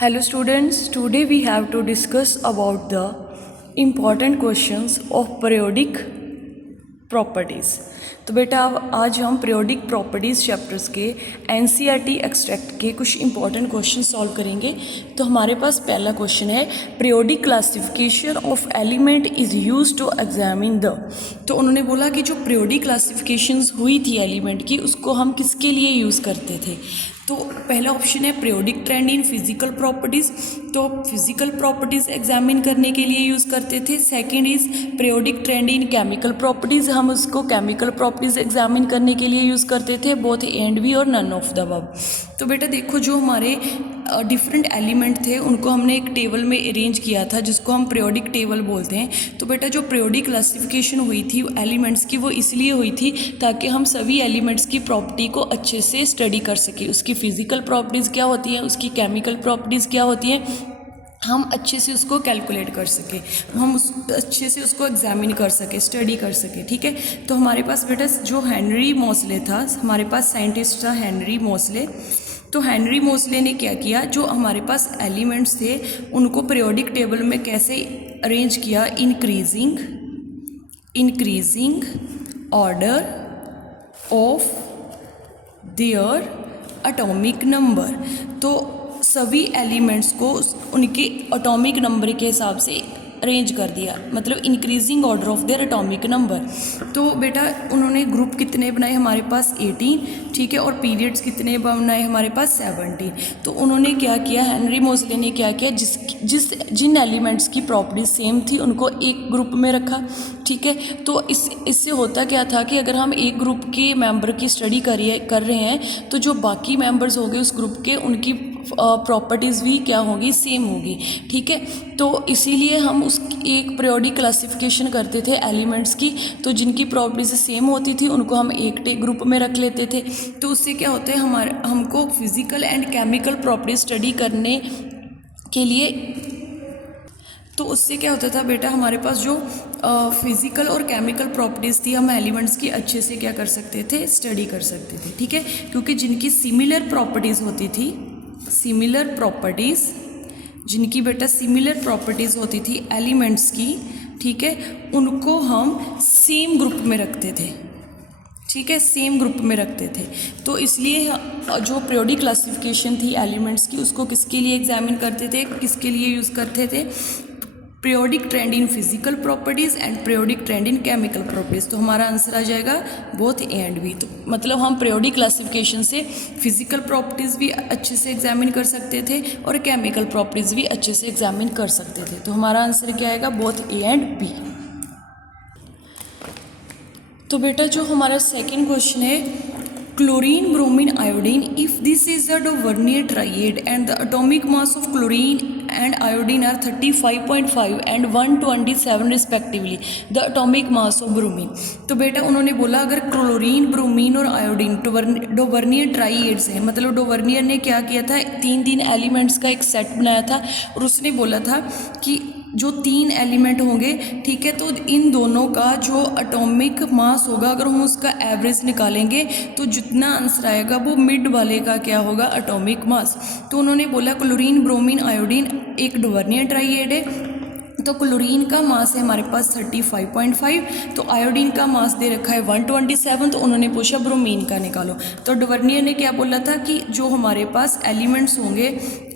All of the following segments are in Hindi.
Hello students, today we have to discuss about the important questions of periodic properties. तो बेटा अब आज हम पीरियोडिक प्रॉपर्टीज़ चैप्टर्स के एनसीईआरटी एक्सट्रैक्ट के कुछ इंपॉर्टेंट क्वेश्चन सॉल्व करेंगे। तो हमारे पास पहला क्वेश्चन है, periodic classification of element is used to examine the. तो उन्होंने बोला कि जो पीरियोडिक क्लासिफिकेशंस हुई थी एलिमेंट की, उसको हम किसके लिए यूज़ करते थे। तो पहला ऑप्शन है periodic trend in physical properties, तो फिजिकल प्रॉपर्टीज़ एग्जामिन करने के लिए यूज़ करते थे। Second is periodic trend in chemical properties, हम उसको केमिकल प्रॉपर्टीज़ एग्जामिन करने के लिए यूज़ करते थे। बोथ एंड बी और नन ऑफ द अबव। तो बेटा देखो, जो हमारे डिफरेंट एलिमेंट थे उनको हमने एक टेबल में अरेंज किया था जिसको हम पीरियोडिक टेबल बोलते हैं। तो बेटा जो पीरियोडिक क्लासिफिकेशन हुई थी एलिमेंट्स की, वो इसलिए हुई थी ताकि हम सभी एलिमेंट्स की प्रॉपर्टी को अच्छे से स्टडी कर सकें। उसकी फिजिकल प्रॉपर्टीज़ क्या होती हैं, उसकी केमिकल प्रॉपर्टीज़ क्या होती हैं, हम अच्छे से उसको कैलकुलेट कर सकें, हम अच्छे से उसको एग्जामिन कर सकें, स्टडी कर सकें। ठीक है, तो हमारे पास बेटा जो हेनरी मोसले था, हमारे पास साइंटिस्ट था हेनरी मोसले। तो हेनरी मोसले ने क्या किया, जो हमारे पास एलिमेंट्स थे उनको पीरियोडिक टेबल में कैसे अरेंज किया, increasing order of their atomic number. तो सभी एलिमेंट्स को उनके एटॉमिक नंबर के हिसाब से अरेंज कर दिया, मतलब increasing order of their atomic number. तो बेटा उन्होंने ग्रुप कितने बनाए, हमारे पास 18, ठीक है, और पीरियड्स कितने बनाए, हमारे पास 17। तो उन्होंने क्या किया, हेनरी मोसले ने क्या किया, जिन एलिमेंट्स की प्रॉपर्टीज सेम थी उनको एक ग्रुप में रखा। ठीक है, तो इससे होता क्या था कि अगर हम एक ग्रुप के मेंबर की स्टडी कर रहे हैं तो जो बाकी मेंबर्स हो गए उस ग्रुप के, उनकी प्रॉपर्टीज़ भी क्या होगी, सेम होगी। ठीक है, तो इसीलिए हम उस एक पीरियोडिक क्लासिफिकेशन करते थे एलिमेंट्स की। तो जिनकी प्रॉपर्टीज़ सेम होती थी उनको हम एक ग्रुप में रख लेते थे। तो उससे क्या होता है, हमको physical and chemical properties study करने के लिए, तो उससे क्या होता था बेटा, हमारे पास जो फिजिकल और केमिकल प्रॉपर्टीज़ थी हम एलिमेंट्स की अच्छे से क्या कर सकते थे, स्टडी कर सकते थे। ठीक है, क्योंकि जिनकी सिमिलर प्रॉपर्टीज़ होती थी, सिमिलर प्रॉपर्टीज़, जिनकी बेटा सिमिलर प्रॉपर्टीज़ होती थी एलिमेंट्स की, ठीक है, उनको हम सेम ग्रुप में रखते थे। ठीक है, सेम ग्रुप में रखते थे। तो इसलिए जो पीरियोडिक क्लासिफिकेशन थी एलिमेंट्स की, उसको किसके लिए एग्जामिन करते थे, किसके लिए यूज़ करते थे, periodic trend in physical properties and periodic trend in chemical properties. तो हमारा आंसर आ जाएगा बोथ ए एंड बी। तो मतलब हम पीरियोडिक क्लासिफिकेशन से फिजिकल प्रॉपर्टीज़ भी अच्छे से एग्जामिन कर सकते थे और केमिकल प्रॉपर्टीज़ भी अच्छे से एग्जामिन कर सकते थे। तो हमारा आंसर क्या आएगा, बोथ ए एंड बी। तो बेटा जो हमारा सेकेंड क्वेश्चन है, chlorine, bromine, iodine, if this is a Dobereiner triad and the atomic mass of chlorine and iodine are 35.5 and 127 respectively, the atomic mass of bromine। तो बेटा उन्होंने बोला अगर क्लोरीन, ब्रोमीन और आयोडीन डोवर्नियर ट्राइएड्स हैं, मतलब डोवर्नियर ने क्या किया था, 3 एलिमेंट्स का एक सेट बनाया था और उसने बोला था कि जो 3 एलिमेंट होंगे, ठीक है, तो इन दोनों का जो एटॉमिक मास होगा, अगर हम उसका एवरेज निकालेंगे तो जितना आंसर आएगा वो मिड वाले का क्या होगा, एटॉमिक मास। तो उन्होंने बोला क्लोरीन, ब्रोमीन, आयोडीन एक डोवर्नियर ट्राइएड है। तो क्लोरीन का मास है हमारे पास 35.5, तो आयोडीन का मास दे रखा है 127। तो उन्होंने पूछा ब्रोमीन का निकालो। तो डोवर्नियर ने क्या बोला था कि जो हमारे पास एलिमेंट्स होंगे,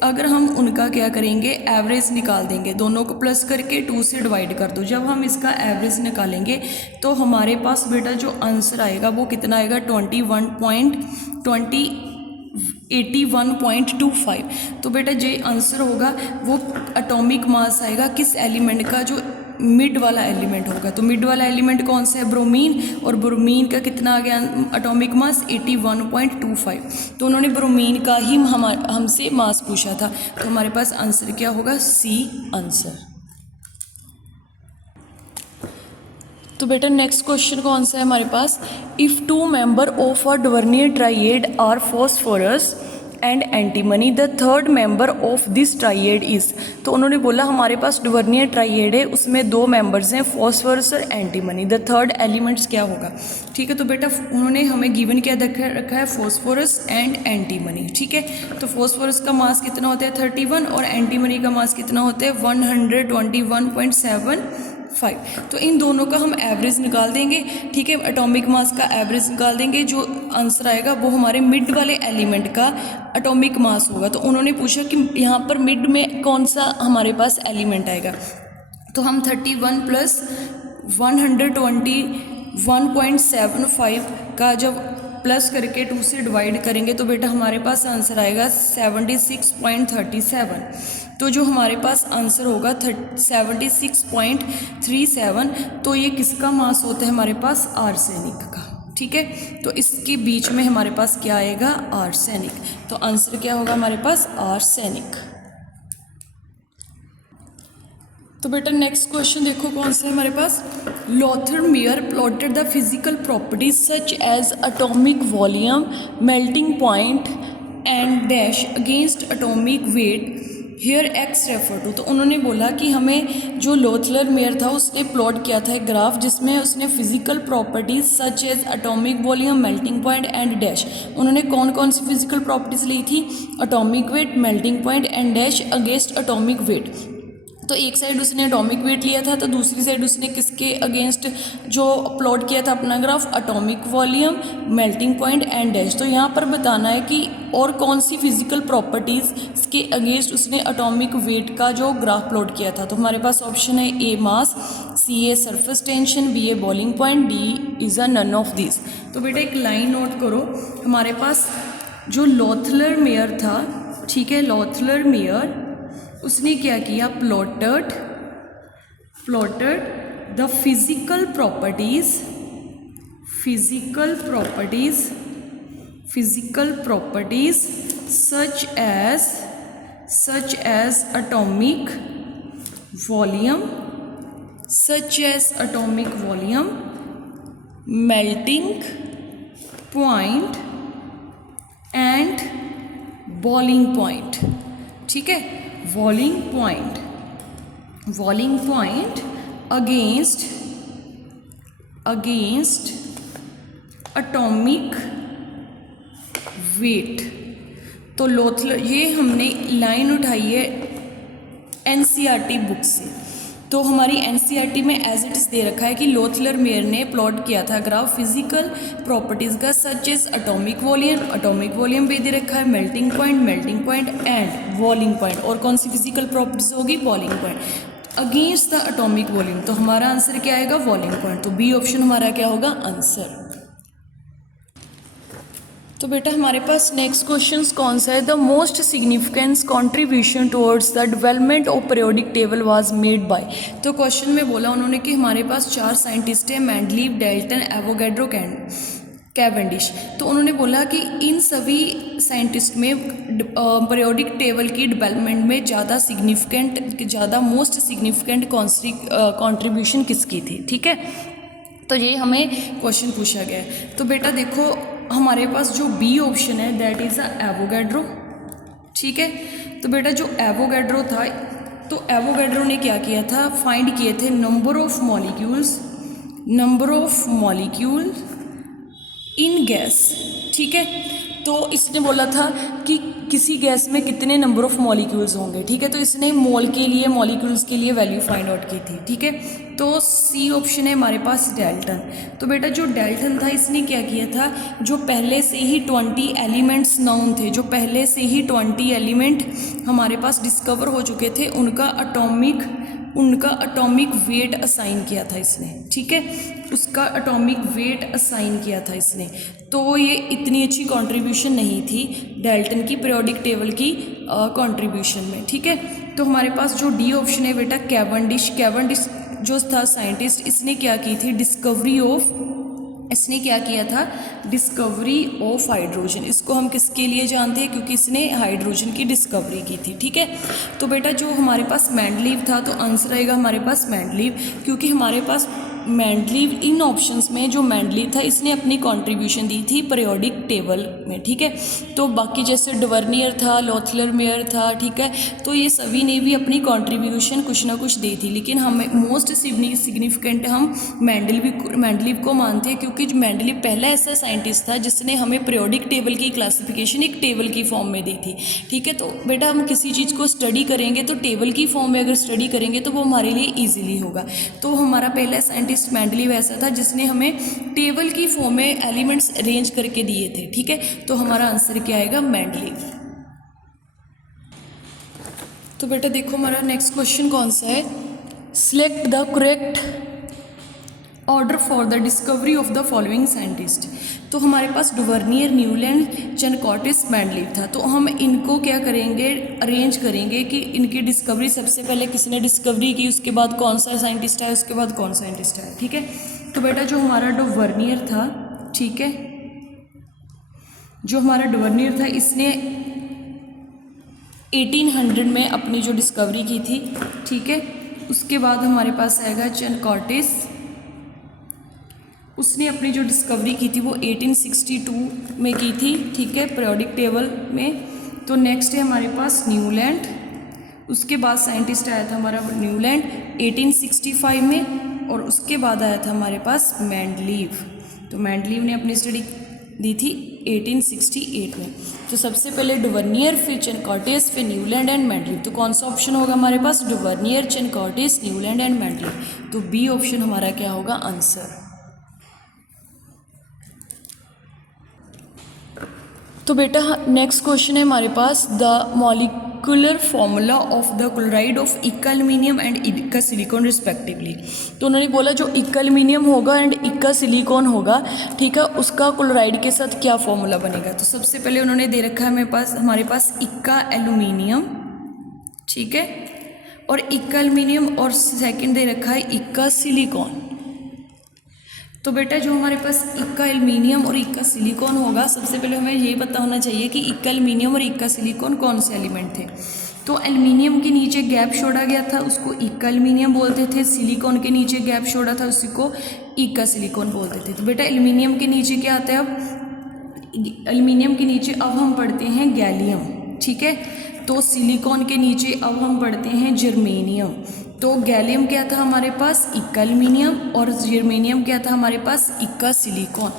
अगर हम उनका क्या करेंगे, एवरेज निकाल देंगे, दोनों को प्लस करके 2 से डिवाइड कर दो। जब हम इसका एवरेज निकालेंगे तो हमारे पास बेटा जो आंसर आएगा वो कितना आएगा, 81.25। तो बेटा जो आंसर होगा वो एटॉमिक मास आएगा किस एलिमेंट का, जो मिड वाला एलिमेंट होगा। तो मिड वाला एलिमेंट कौन सा है, ब्रोमीन, और ब्रोमीन का कितना आ गया एटॉमिक मास, 81.25। तो उन्होंने ब्रोमीन का ही हमसे मास पूछा था। तो हमारे पास आंसर क्या होगा, सी आंसर। तो बेटा नेक्स्ट क्वेश्चन कौन सा है हमारे पास, if 2 member of a Dobereiner triad are phosphorus and antimony. The third member of this triad is. तो उन्होंने बोला हमारे पास डुवर्नियर ट्राइएड है, उसमें 2 मेंबर्स हैं, फॉस्फोरस और एंटीमनी। द थर्ड एलिमेंट्स क्या होगा? ठीक है, तो बेटा उन्होंने हमें गिवन क्या रखा है? Phosphorus and antimony. ठीक है, तो फॉस्फोरस का मास कितना होता है? 31 और एंटीमनी का मास कितना होता है? 121.75। तो इन दोनों का हम एवरेज निकाल देंगे। ठीक है, एटॉमिक मास का एवरेज निकाल देंगे, जो आंसर आएगा वो हमारे मिड वाले एलिमेंट का एटॉमिक मास होगा। तो उन्होंने पूछा कि यहाँ पर मिड में कौन सा हमारे पास एलिमेंट आएगा, तो हम 31 प्लस 121.75 का जब प्लस करके 2 से डिवाइड करेंगे तो बेटा हमारे पास आंसर आएगा 76.37। तो जो हमारे पास आंसर होगा 76.37, तो ये किसका मास होता है हमारे पास? आर्सेनिक का। ठीक है, तो इसके बीच में हमारे पास क्या आएगा? आर्सेनिक। तो आंसर क्या होगा हमारे पास? आर्सेनिक। तो बेटा नेक्स्ट क्वेश्चन देखो कौन सा है हमारे पास। Lothar Meyer plotted the physical properties such as atomic volume, melting point and dash against atomic weight, here X refer to. तो उन्होंने बोला कि हमें जो लॉथलर मेयर था उसने प्लॉट किया था एक ग्राफ जिसमें उसने physical properties such as atomic volume, melting point and dash, उन्होंने कौन कौन सी फिजिकल प्रॉपर्टीज ली थी? Atomic weight, melting point and dash against atomic weight. तो एक साइड उसने एटॉमिक वेट लिया था, तो दूसरी साइड उसने किसके अगेंस्ट जो प्लॉट किया था अपना graph? Atomic volume, melting point and dash. तो यहाँ पर बताना है कि और कौन सी फिजिकल प्रॉपर्टीज़ के अगेंस्ट उसने एटॉमिक वेट का जो ग्राफ प्लॉट किया था। तो हमारे पास ऑप्शन है A mass, C A surface tension, B A boiling point, D is a none of this. तो बेटा एक लाइन नोट करो, हमारे पास जो लॉथलर मेयर था, ठीक है, लॉथलर मेयर उसने क्या किया? Plotted the physical properties such as atomic volume, melting point and boiling point. ठीक है, boiling point against atomic weight. तो लॉथलर, ये हमने लाइन उठाई है एनसीईआरटी बुक से। तो हमारी एनसीईआरटी में एज इट इज़ दे रखा है कि लॉथलर मेयर ने प्लॉट किया था ग्राफ फिजिकल प्रॉपर्टीज़ का सच एज एटॉमिक वॉल्यूम भी दे रखा है, melting point and boiling point. और कौन सी फिजिकल प्रॉपर्टीज होगी? Boiling point against the atomic volume. तो हमारा आंसर क्या आएगा? Boiling point. तो बी ऑप्शन हमारा क्या होगा? आंसर। तो बेटा हमारे पास नेक्स्ट क्वेश्चन कौन सा है? The most significant contribution towards the development of periodic table was made by. तो क्वेश्चन में बोला उन्होंने कि हमारे पास 4 साइंटिस्ट हैं, मेंडलीव, डाल्टन, एवोगैड्रो, कैवेंडिश। तो उन्होंने बोला कि इन सभी साइंटिस्ट में पीरियोडिक टेबल की डेवलपमेंट में ज़्यादा मोस्ट सिग्निफिकेंट कॉन्ट्रीब्यूशन किसकी थी? ठीक है, तो ये हमें क्वेश्चन पूछा गया है। तो बेटा देखो हमारे पास जो बी ऑप्शन है दैट इज़ अ एवोगैड्रो। ठीक है, तो बेटा जो एवोगैड्रो था, तो एवोगैड्रो ने क्या किया था? फाइंड किए थे number of molecule in gas. ठीक है, तो इसने बोला था कि किसी गैस में कितने नंबर ऑफ मॉलिक्यूल्स होंगे। ठीक है, तो इसने मॉलिक्यूल्स के लिए वैल्यू फाइंड आउट की थी। ठीक है, तो सी ऑप्शन है हमारे पास डाल्टन। तो बेटा जो डाल्टन था इसने क्या किया था? जो पहले से ही 20 एलिमेंट्स नाउन थे, जो पहले से ही 20 एलिमेंट हमारे पास डिस्कवर हो चुके थे, उनका एटॉमिक वेट असाइन किया था इसने। ठीक है, उसका एटॉमिक वेट असाइन किया था इसने। तो ये इतनी अच्छी कंट्रीब्यूशन नहीं थी डाल्टन की पीरियोडिक टेबल की कंट्रीब्यूशन में। ठीक है, तो हमारे पास जो डी ऑप्शन है बेटा कैवेंडिश जो था साइंटिस्ट, इसने क्या की थी? Discovery of hydrogen. इसको हम किसके लिए जानते हैं? क्योंकि इसने हाइड्रोजन की डिस्कवरी की थी। ठीक है, तो बेटा जो हमारे पास मेंडलीव था, तो आंसर आएगा हमारे पास मेंडलीव, क्योंकि हमारे पास मेंडलीव इन ऑप्शंस में जो मेंडलीव था इसने अपनी कंट्रीब्यूशन दी थी पीरियोडिक टेबल में, ठीक है। तो बाकी जैसे डवर्नियर था, लोथलर-मेयर था, ठीक है, तो ये सभी ने भी अपनी कंट्रीब्यूशन कुछ ना कुछ दी थी, लेकिन हमें मोस्ट सिग्निफिकेंट हम मेंडलीव को मानते हैं, क्योंकि मेंडलीव पहला ऐसा साइंटिस्ट था जिसने हमें पीरियोडिक टेबल की क्लासिफिकेशन एक टेबल की फॉर्म में दी थी, ठीक है। तो बेटा हम किसी चीज़ को स्टडी करेंगे तो टेबल की फॉर्म में अगर स्टडी करेंगे तो वो हमारे लिए ईजिली होगा। तो हमारा पहला साइंटिस्ट मेंडलीव ऐसा था जिसने हमें टेबल की फॉर्म में एलिमेंट्स अरेंज करके दिए थे, ठीक है। तो हमारा आंसर क्या आएगा? मेंडलीव। तो बेटा देखो हमारा नेक्स्ट क्वेश्चन कौन सा है, select the correct order for the discovery of the following scientist. तो हमारे पास डुवर्नियर, न्यूलैंड, चनकॉटिस, मेंडलीव था। तो हम इनको क्या करेंगे, अरेंज करेंगे कि इनकी डिस्कवरी सबसे पहले किसने डिस्कवरी की, उसके बाद कौन सा साइंटिस्ट है, उसके बाद कौन साइंटिस्ट है, ठीक है। तो बेटा जो हमारा डुवर्नियर था, ठीक है, जो हमारा डुवर्नियर था इसने 1800 में अपनी जो डिस्कवरी की थी, ठीक है। उसके बाद हमारे पास आएगा चनकॉटिस, उसने अपनी जो डिस्कवरी की थी वो 1862 में की थी, ठीक है, पीरियोडिक टेबल में। तो नेक्स्ट है हमारे पास न्यूलैंड, उसके बाद साइंटिस्ट आया था हमारा न्यूलैंड 1865 में, और उसके बाद आया था हमारे पास मेंडलीव। तो मेंडलीव ने अपनी स्टडी दी थी 1868 में। तो सबसे पहले डुवर्नियर, फिर चनकॉटिस, फिर न्यूलैंड एंड मेंडलीव। तो कौन सा ऑप्शन होगा हमारे पास? डुवर्नियर, चनकॉटिस, न्यूलैंड एंड मेंडलीव। तो बी ऑप्शन हमारा क्या होगा आंसर। तो बेटा नेक्स्ट क्वेश्चन है हमारे पास, the molecular formula of the chloride of eka aluminium and eka silicon respectively. तो उन्होंने बोला जो इक्का एल्यूमिनियम होगा एंड इक्का सिलिकॉन होगा, ठीक है, उसका क्लोराइड के साथ क्या फॉर्मूला बनेगा। तो सबसे पहले उन्होंने दे रखा है हमारे पास इक्का एल्यूमिनियम, ठीक है, और इक्का एल्यूमिनियम, और सेकेंड दे रखा है इक्का सिलिकॉन। तो बेटा जो हमारे पास इक्का एल्यूमिनियम और इक्का सिलिकॉन होगा, सबसे पहले हमें ये पता होना चाहिए कि इक्का एल्यूमिनियम और इक्का सिलिकॉन कौन से एलिमेंट थे। तो एल्यूमिनियम के नीचे गैप छोड़ा गया था, उसको इक्का एल्यूमिनियम बोलते थे। सिलिकॉन के नीचे गैप छोड़ा था, उसी को इक्का सिलिकॉन बोलते थे। तो बेटा एल्यूमिनियम के नीचे क्या आता है, अब एल्यूमिनियम के नीचे अब हम पढ़ते हैं गैलियम, ठीक है। तो सिलिकॉन के नीचे अब हम पढ़ते हैं जर्मेनियम। तो गैलियम क्या था हमारे पास? इक्का एल्यूमिनियम, और जर्मेनियम क्या था हमारे पास? इक्का सिलिकॉन।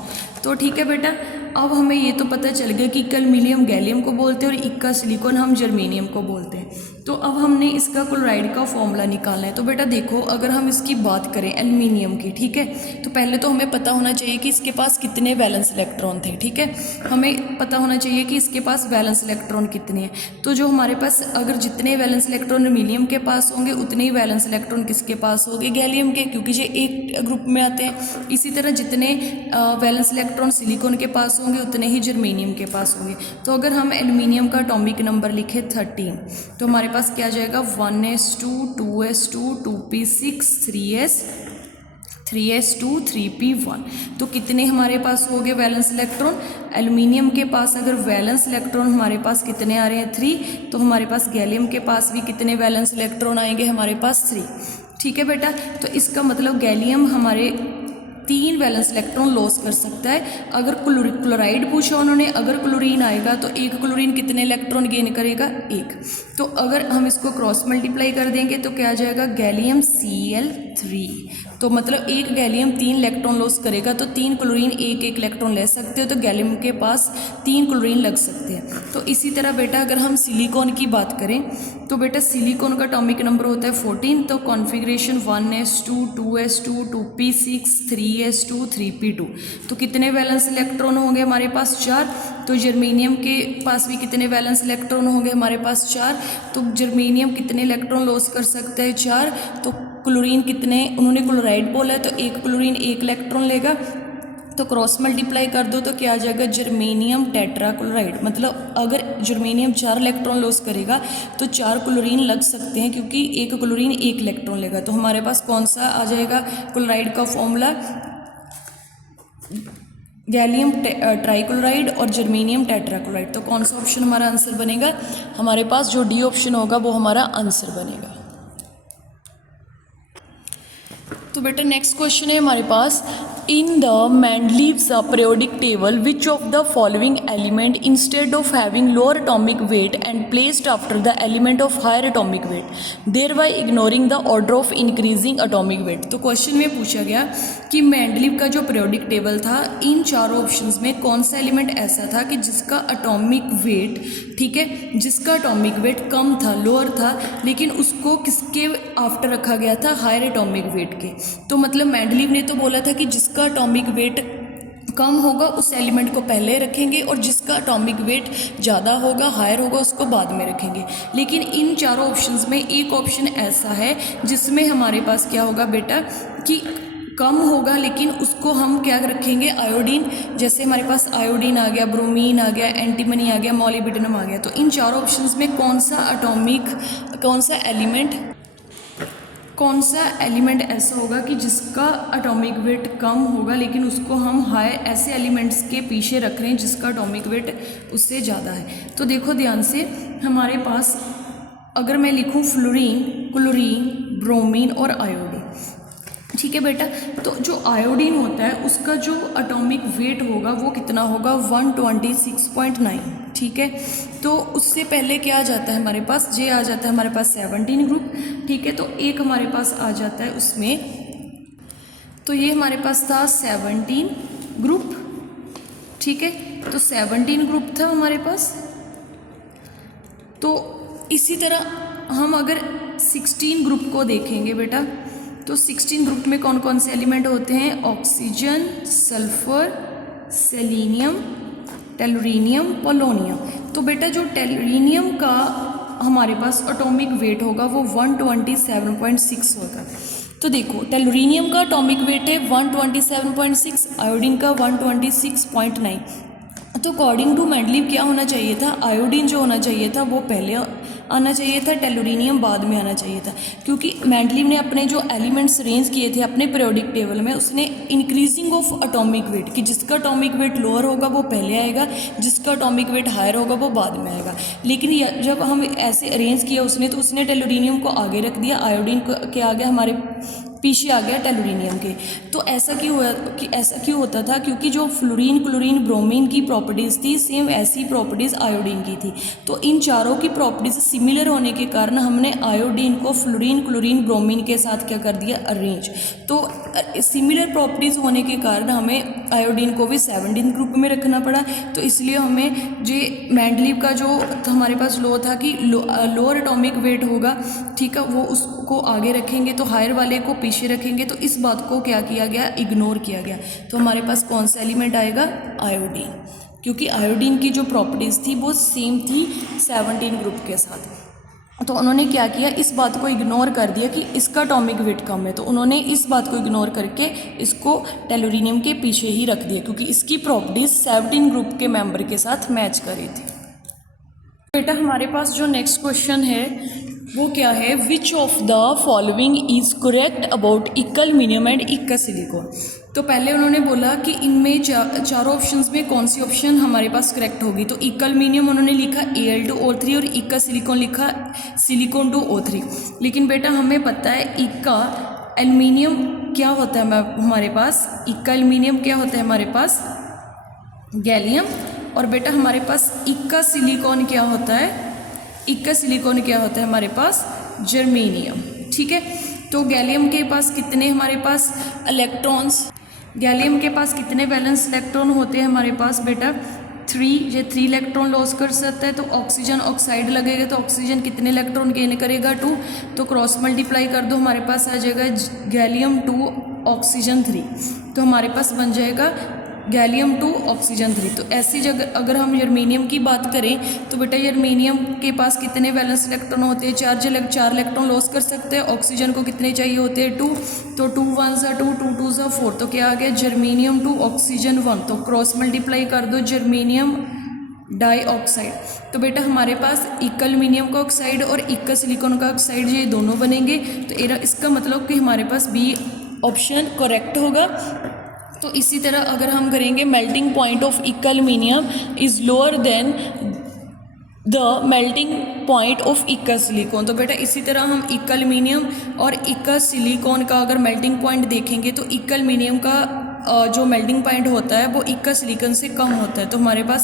तो ठीक है बेटा, अब हमें ये तो पता चल गया कि इक्का एल्यूमिनियम गैलियम को बोलते हैं और इक्का सिलिकॉन हम जर्मेनियम को बोलते हैं। तो अब हमने इसका क्लोराइड का फॉर्मूला निकालना है। तो बेटा देखो, अगर हम इसकी बात करें एल्यूमिनियम की, ठीक है, तो पहले तो हमें पता होना चाहिए कि इसके पास कितने वैलेंस इलेक्ट्रॉन थे, ठीक है। हमें पता होना चाहिए कि इसके पास वैलेंस इलेक्ट्रॉन कितने हैं। तो जो हमारे पास अगर जितने वैलेंस इलेक्ट्रॉन एल्यूमिनियम के पास होंगे उतने ही वैलेंस इलेक्ट्रॉन किसके पास होंगे? गैलियम के, क्योंकि ये एक ग्रुप में आते हैं। इसी तरह जितने वैलेंस इलेक्ट्रॉन सिलिकॉन के पास होंगे उतने ही जर्मेनियम के पास होंगे। तो अगर हम एल्यूमिनियम का एटॉमिक नंबर लिखे 13, तो हमारे पास क्या आ जाएगा? 1s2 2s2 2p6 3s2 3p1। तो कितने हमारे पास हो गए वैलेंस इलेक्ट्रॉन? एल्यूमिनियम के पास अगर वैलेंस इलेक्ट्रॉन हमारे पास कितने आ रहे हैं? 3। तो हमारे पास गैलियम के पास भी कितने वैलेंस इलेक्ट्रॉन आएंगे? हमारे पास 3। ठीक है बेटा, तो इसका मतलब गैलियम हमारे 3 वैलेंस इलेक्ट्रॉन लॉस कर सकता है। अगर क्लोराइड पूछा उन्होंने, अगर क्लोरीन आएगा तो एक क्लोरीन कितने इलेक्ट्रॉन गेन करेगा? 1। तो अगर हम इसको क्रॉस मल्टीप्लाई कर देंगे तो क्या आ जाएगा? Gallium Cl3। तो मतलब एक गैलियम 3 इलेक्ट्रॉन लॉस करेगा, तो 3 क्लोरीन एक इलेक्ट्रॉन ले सकते हो, तो गैलियम के पास 3 क्लोरीन लग सकते हैं। तो इसी तरह बेटा अगर हम सिलिकॉन की बात करें तो बेटा सिलिकॉन का एटॉमिक नंबर होता है 14। तो configuration 1s2 2s2 2p6 3s2 3p2। तो कितने वैलेंस इलेक्ट्रॉन होंगे हमारे पास? 4। तो जर्मेनियम के पास भी कितने वैलेंस इलेक्ट्रॉन होंगे? हमारे पास 4। तो जर्मेनियम कितने इलेक्ट्रॉन लॉस कर सकता है? 4। तो क्लोरीन कितने, उन्होंने क्लोराइड बोला है, तो एक क्लोरीन 1 इलेक्ट्रॉन लेगा। तो क्रॉस मल्टीप्लाई कर दो तो क्या आ जाएगा? Germanium tetrachloride. मतलब अगर जर्मेनियम 4 इलेक्ट्रॉन लॉस करेगा तो 4 क्लोरीन लग सकते हैं, क्योंकि एक क्लोरीन 1 इलेक्ट्रॉन लेगा। तो हमारे पास कौन सा आ जाएगा क्लोराइड का फॉर्मूला? गैलियम ट्राइक्लोराइड और जर्मेनियम टेट्राक्लोराइड। तो कौन सा ऑप्शन हमारा आंसर बनेगा? हमारे पास जो डी ऑप्शन होगा वो हमारा आंसर बनेगा। तो बेटा नेक्स्ट क्वेश्चन है हमारे पास, In the Mendeleev's periodic table, which of the following element instead of having lower atomic weight and placed after the element of higher atomic weight, thereby ignoring the order of increasing atomic weight? तो क्वेश्चन में पूछा गया कि मेंडलीव का जो पीरियोडिक टेबल था, इन चारों ऑप्शंस में कौन सा एलिमेंट ऐसा था कि जिसका अटोमिक वेट, ठीक है, जिसका अटोमिक वेट कम था, लोअर था, लेकिन उसको किसके आफ्टर रखा गया था? हायर एटॉमिक वेट के। तो मतलब मेंडलीव ने तो बोला था कि जिसका एटॉमिक वेट कम होगा उस एलिमेंट को पहले रखेंगे और जिसका एटॉमिक वेट ज़्यादा होगा, हायर होगा, उसको बाद में रखेंगे। लेकिन इन चारों ऑप्शंस में एक ऑप्शन ऐसा है जिसमें हमारे पास क्या होगा बेटा कि कम होगा, लेकिन उसको हम क्या रखेंगे? आयोडीन। जैसे हमारे पास आयोडीन आ गया, ब्रोमीन आ गया, एंटीमनी आ गया, मॉलिब्डेनम आ गया। तो इन चारों ऑप्शंस में कौन सा एलिमेंट ऐसा होगा कि जिसका एटॉमिक वेट कम होगा, लेकिन उसको हम हाई ऐसे एलिमेंट्स के पीछे रख रहे हैं जिसका एटॉमिक वेट उससे ज़्यादा है। तो देखो ध्यान से, हमारे पास अगर मैं लिखूं फ्लोरीन, क्लोरीन, ब्रोमीन और आयोडीन, ठीक है बेटा, तो जो आयोडीन होता है उसका जो एटॉमिक वेट होगा वो कितना होगा? 126.9, ठीक है। तो उससे पहले क्या आ जाता है हमारे पास? जे आ जाता है हमारे पास 17 ग्रुप, ठीक है। तो एक हमारे पास आ जाता है उसमें, तो ये हमारे पास था 17 ग्रुप, ठीक है। तो 17 ग्रुप था हमारे पास। तो इसी तरह हम अगर 16 ग्रुप को देखेंगे बेटा, तो 16 ग्रुप में कौन कौन से एलिमेंट होते हैं? Oxygen, sulphur, selenium, tellurium, polonium. तो बेटा जो टेलुरिनियम का हमारे पास एटॉमिक वेट होगा वो 127.6 होगा। तो देखो टेलुरिनियम का एटॉमिक वेट है 127.6, आयोडीन का 126.9। तो अकॉर्डिंग टू मेंडलीव क्या होना चाहिए था? आयोडीन जो होना चाहिए था वो पहले आना चाहिए था, टेलुरिनियम बाद में आना चाहिए था, क्योंकि मेंडलीव ने अपने जो एलिमेंट्स अरेंज किए थे अपने पीरियोडिक टेबल में, उसने इंक्रीजिंग ऑफ एटॉमिक वेट कि जिसका एटॉमिक वेट लोअर होगा वो पहले आएगा, जिसका एटॉमिक वेट हायर होगा वो बाद में आएगा। लेकिन जब हम ऐसे अरेंज किया उसने, तो उसने टेलुरिनियम को आगे रख दिया, आयोडीन के आगे हमारे पीछे आ गया टेलुरिनियम के। तो ऐसा क्यों होता था? क्योंकि जो फ्लोरीन, क्लोरीन, ब्रोमीन की प्रॉपर्टीज़ थी सेम ऐसी प्रॉपर्टीज़ आयोडीन की थी। तो इन चारों की प्रॉपर्टीज़ सिमिलर होने के कारण हमने आयोडीन को फ्लोरीन, क्लोरीन, ब्रोमीन के साथ क्या कर दिया? अरेंज। तो सिमिलर प्रॉपर्टीज़ होने के कारण हमें आयोडीन को भी 17 ग्रुप में रखना पड़ा। तो इसलिए हमें जो मेंडलीव का जो हमारे पास लॉ था कि लोअर एटॉमिक वेट होगा, ठीक है, वो उसको आगे रखेंगे तो हायर वाले को पीछे रखेंगे। तो इस बात को क्या किया गया? इग्नोर किया गया। तो हमारे पास कौन सा एलिमेंट आएगा? आयोडीन, क्योंकि आयोडीन की जो प्रॉपर्टीज़ थी वो सेम थी 17 ग्रुप के साथ। तो उन्होंने क्या किया? इस बात को इग्नोर कर दिया कि इसका एटॉमिक वेट कम है, तो उन्होंने इस बात को इग्नोर करके इसको टेलुरिनियम के पीछे ही रख दिया, क्योंकि इसकी प्रॉपर्टीज़ 17 ग्रुप के मेंबर के साथ मैच करी थी। बेटा हमारे पास जो नेक्स्ट क्वेश्चन है वो क्या है? Which of the following is correct about eka aluminium and eka silicon. तो पहले उन्होंने बोला कि इनमें चारों ऑप्शंस में कौन सी ऑप्शन हमारे पास करेक्ट होगी। तो इक्कैलमिनियम उन्होंने लिखा Al2O3 और इक्का सिलिकॉन लिखा सिलिकॉन 2O3। लेकिन बेटा हमें पता है इक्का एल्युमिनियम क्या होता है हमारे पास? इक्का एल्युमिनियम क्या होता है हमारे पास? गैलियम। और बेटा हमारे पास इक्का सिलिकॉन क्या होता है? इक्का सिलिकॉन क्या होता है हमारे पास? जर्मेनियम, ठीक है। तो गैलियम के पास कितने हमारे पास इलेक्ट्रॉन्स? गैलियम के पास कितने वैलेंस इलेक्ट्रॉन होते हैं हमारे पास बेटा? 3। ये 3 इलेक्ट्रॉन लॉस कर सकता है। तो ऑक्सीजन ऑक्साइड लगेगा तो ऑक्सीजन कितने इलेक्ट्रॉन गेन करेगा? 2। तो क्रॉस मल्टीप्लाई कर दो, हमारे पास आ जाएगा गैलियम 2 ऑक्सीजन 3। तो हमारे पास बन जाएगा गैलियम 2 ऑक्सीजन 3। तो ऐसी जगह अगर हम जर्मेनियम की बात करें तो बेटा जर्मेनियम के पास कितने वैलेंस इलेक्ट्रॉन होते हैं? 4 इलेक्ट्रॉन लॉस कर सकते हैं। ऑक्सीजन को कितने चाहिए होते हैं? 2। तो 2 1 सा 2, 2 2 सा 4। तो क्या आ गया? Germanium 2 oxygen 1। तो क्रॉस मल्टीप्लाई कर दो, जर्मेनियम डाइऑक्साइड। तो बेटा हमारे पास इक्का एल्युमिनियम का ऑक्साइड और इक्का सिलिकॉन का ऑक्साइड ये दोनों बनेंगे। तो इसका मतलब कि हमारे पास बी ऑप्शन करेक्ट होगा। तो इसी तरह अगर हम करेंगे मेल्टिंग पॉइंट ऑफ इक्का aluminium is lower than the melting point of इक्का सिलिकॉन। तो बेटा इसी तरह हम इक्का एल्युमिनियम और इक्का सिलिकॉन का अगर मेल्टिंग पॉइंट देखेंगे तो इक्का एल्युमिनियम का जो मेल्टिंग पॉइंट होता है वो इक्का सिलिकॉन से कम होता है, तो हमारे पास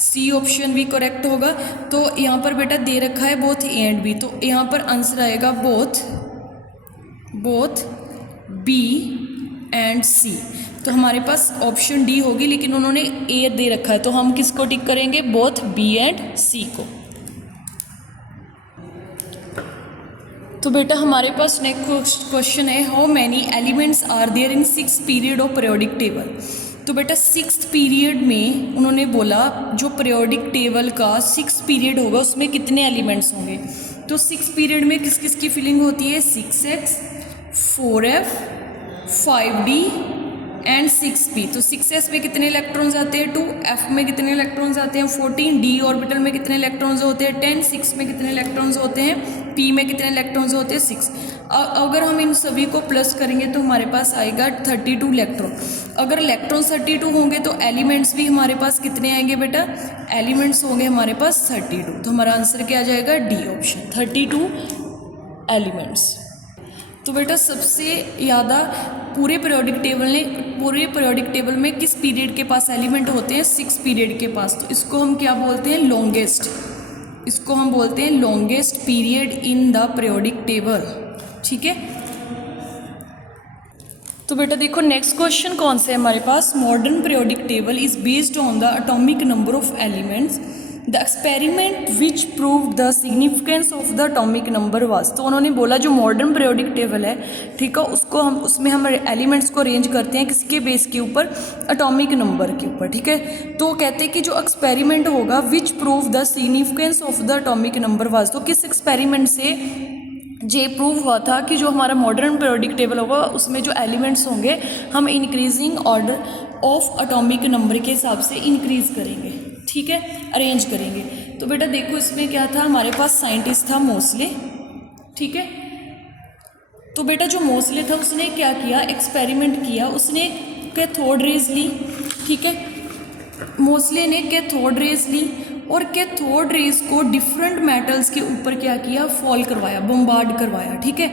सी ऑप्शन भी करेक्ट होगा। तो यहाँ पर बेटा दे रखा है बोथ ए एंड बी, तो यहाँ पर आंसर आएगा बोथ बी एंड सी। तो हमारे पास ऑप्शन डी होगी, लेकिन उन्होंने ए दे रखा है, तो हम किसको टिक करेंगे? बोथ बी एंड सी को। तो बेटा हमारे पास नेक्स्ट क्वेश्चन है, how many elements are there in 6 period of periodic table. तो बेटा 6th पीरियड में उन्होंने बोला जो पीरियोडिक टेबल का 6 पीरियड होगा उसमें कितने एलिमेंट्स होंगे। तो 6 पीरियड में किस किस की फिलिंग होती है? 6x 4f 5d and 6p। तो 6s में कितने इलेक्ट्रॉन्स आते हैं? 2, f में कितने इलेक्ट्रॉन्स आते हैं? 14, d ऑर्बिटल में कितने इलेक्ट्रॉन्स होते हैं? 10, 6 में कितने इलेक्ट्रॉन्स होते हैं? p में कितने इलेक्ट्रॉन्स होते हैं? 6। अगर हम इन सभी को प्लस करेंगे तो हमारे पास आएगा 32 इलेक्ट्रॉन। अगर इलेक्ट्रॉन्स 32 होंगे तो एलिमेंट्स भी हमारे पास कितने आएंगे बेटा? एलिमेंट्स होंगे हमारे पास 32। तो हमारा आंसर क्या आ जाएगा? D option, 32 elements. तो बेटा सबसे ज़्यादा पूरे पीरियोडिक टेबल में किस पीरियड के पास एलिमेंट होते हैं? 6 पीरियड के पास। तो इसको हम क्या बोलते हैं? लॉन्गेस्ट। इसको हम बोलते हैं longest period in the periodic table. ठीक है। तो बेटा देखो नेक्स्ट क्वेश्चन कौन सा है हमारे पास? Modern periodic table is based on the atomic number of elements. The experiment which prove the significance of the atomic number was. तो उन्होंने बोला जो मॉडर्न पीरियोडिक टेबल है, ठीक है, उसमें हम एलिमेंट्स को अरेंज करते हैं किसके बेस के ऊपर? एटॉमिक नंबर के ऊपर। ठीक है। तो कहते हैं कि जो एक्सपेरिमेंट होगा विच prove the significance of the atomic number was. तो किस एक्सपेरिमेंट से ये प्रूव हुआ था कि जो हमारा मॉडर्न पीरियोडिक टेबल होगा उसमें जो एलिमेंट्स होंगे हम increasing order of atomic number के हिसाब से इंक्रीज करेंगे। ठीक है, अरेंज करेंगे। तो बेटा देखो इसमें क्या था, हमारे पास साइंटिस्ट था मोस्ले। ठीक है। तो बेटा जो मोस्ले था उसने क्या किया? एक्सपेरिमेंट किया। उसने कैथोड रेज ली। ठीक है। मोस्ले ने कैथोड रेज ली और कैथोड रेज को डिफरेंट मेटल्स के ऊपर क्या किया? फॉल करवाया, बम्बार्ड करवाया। ठीक है।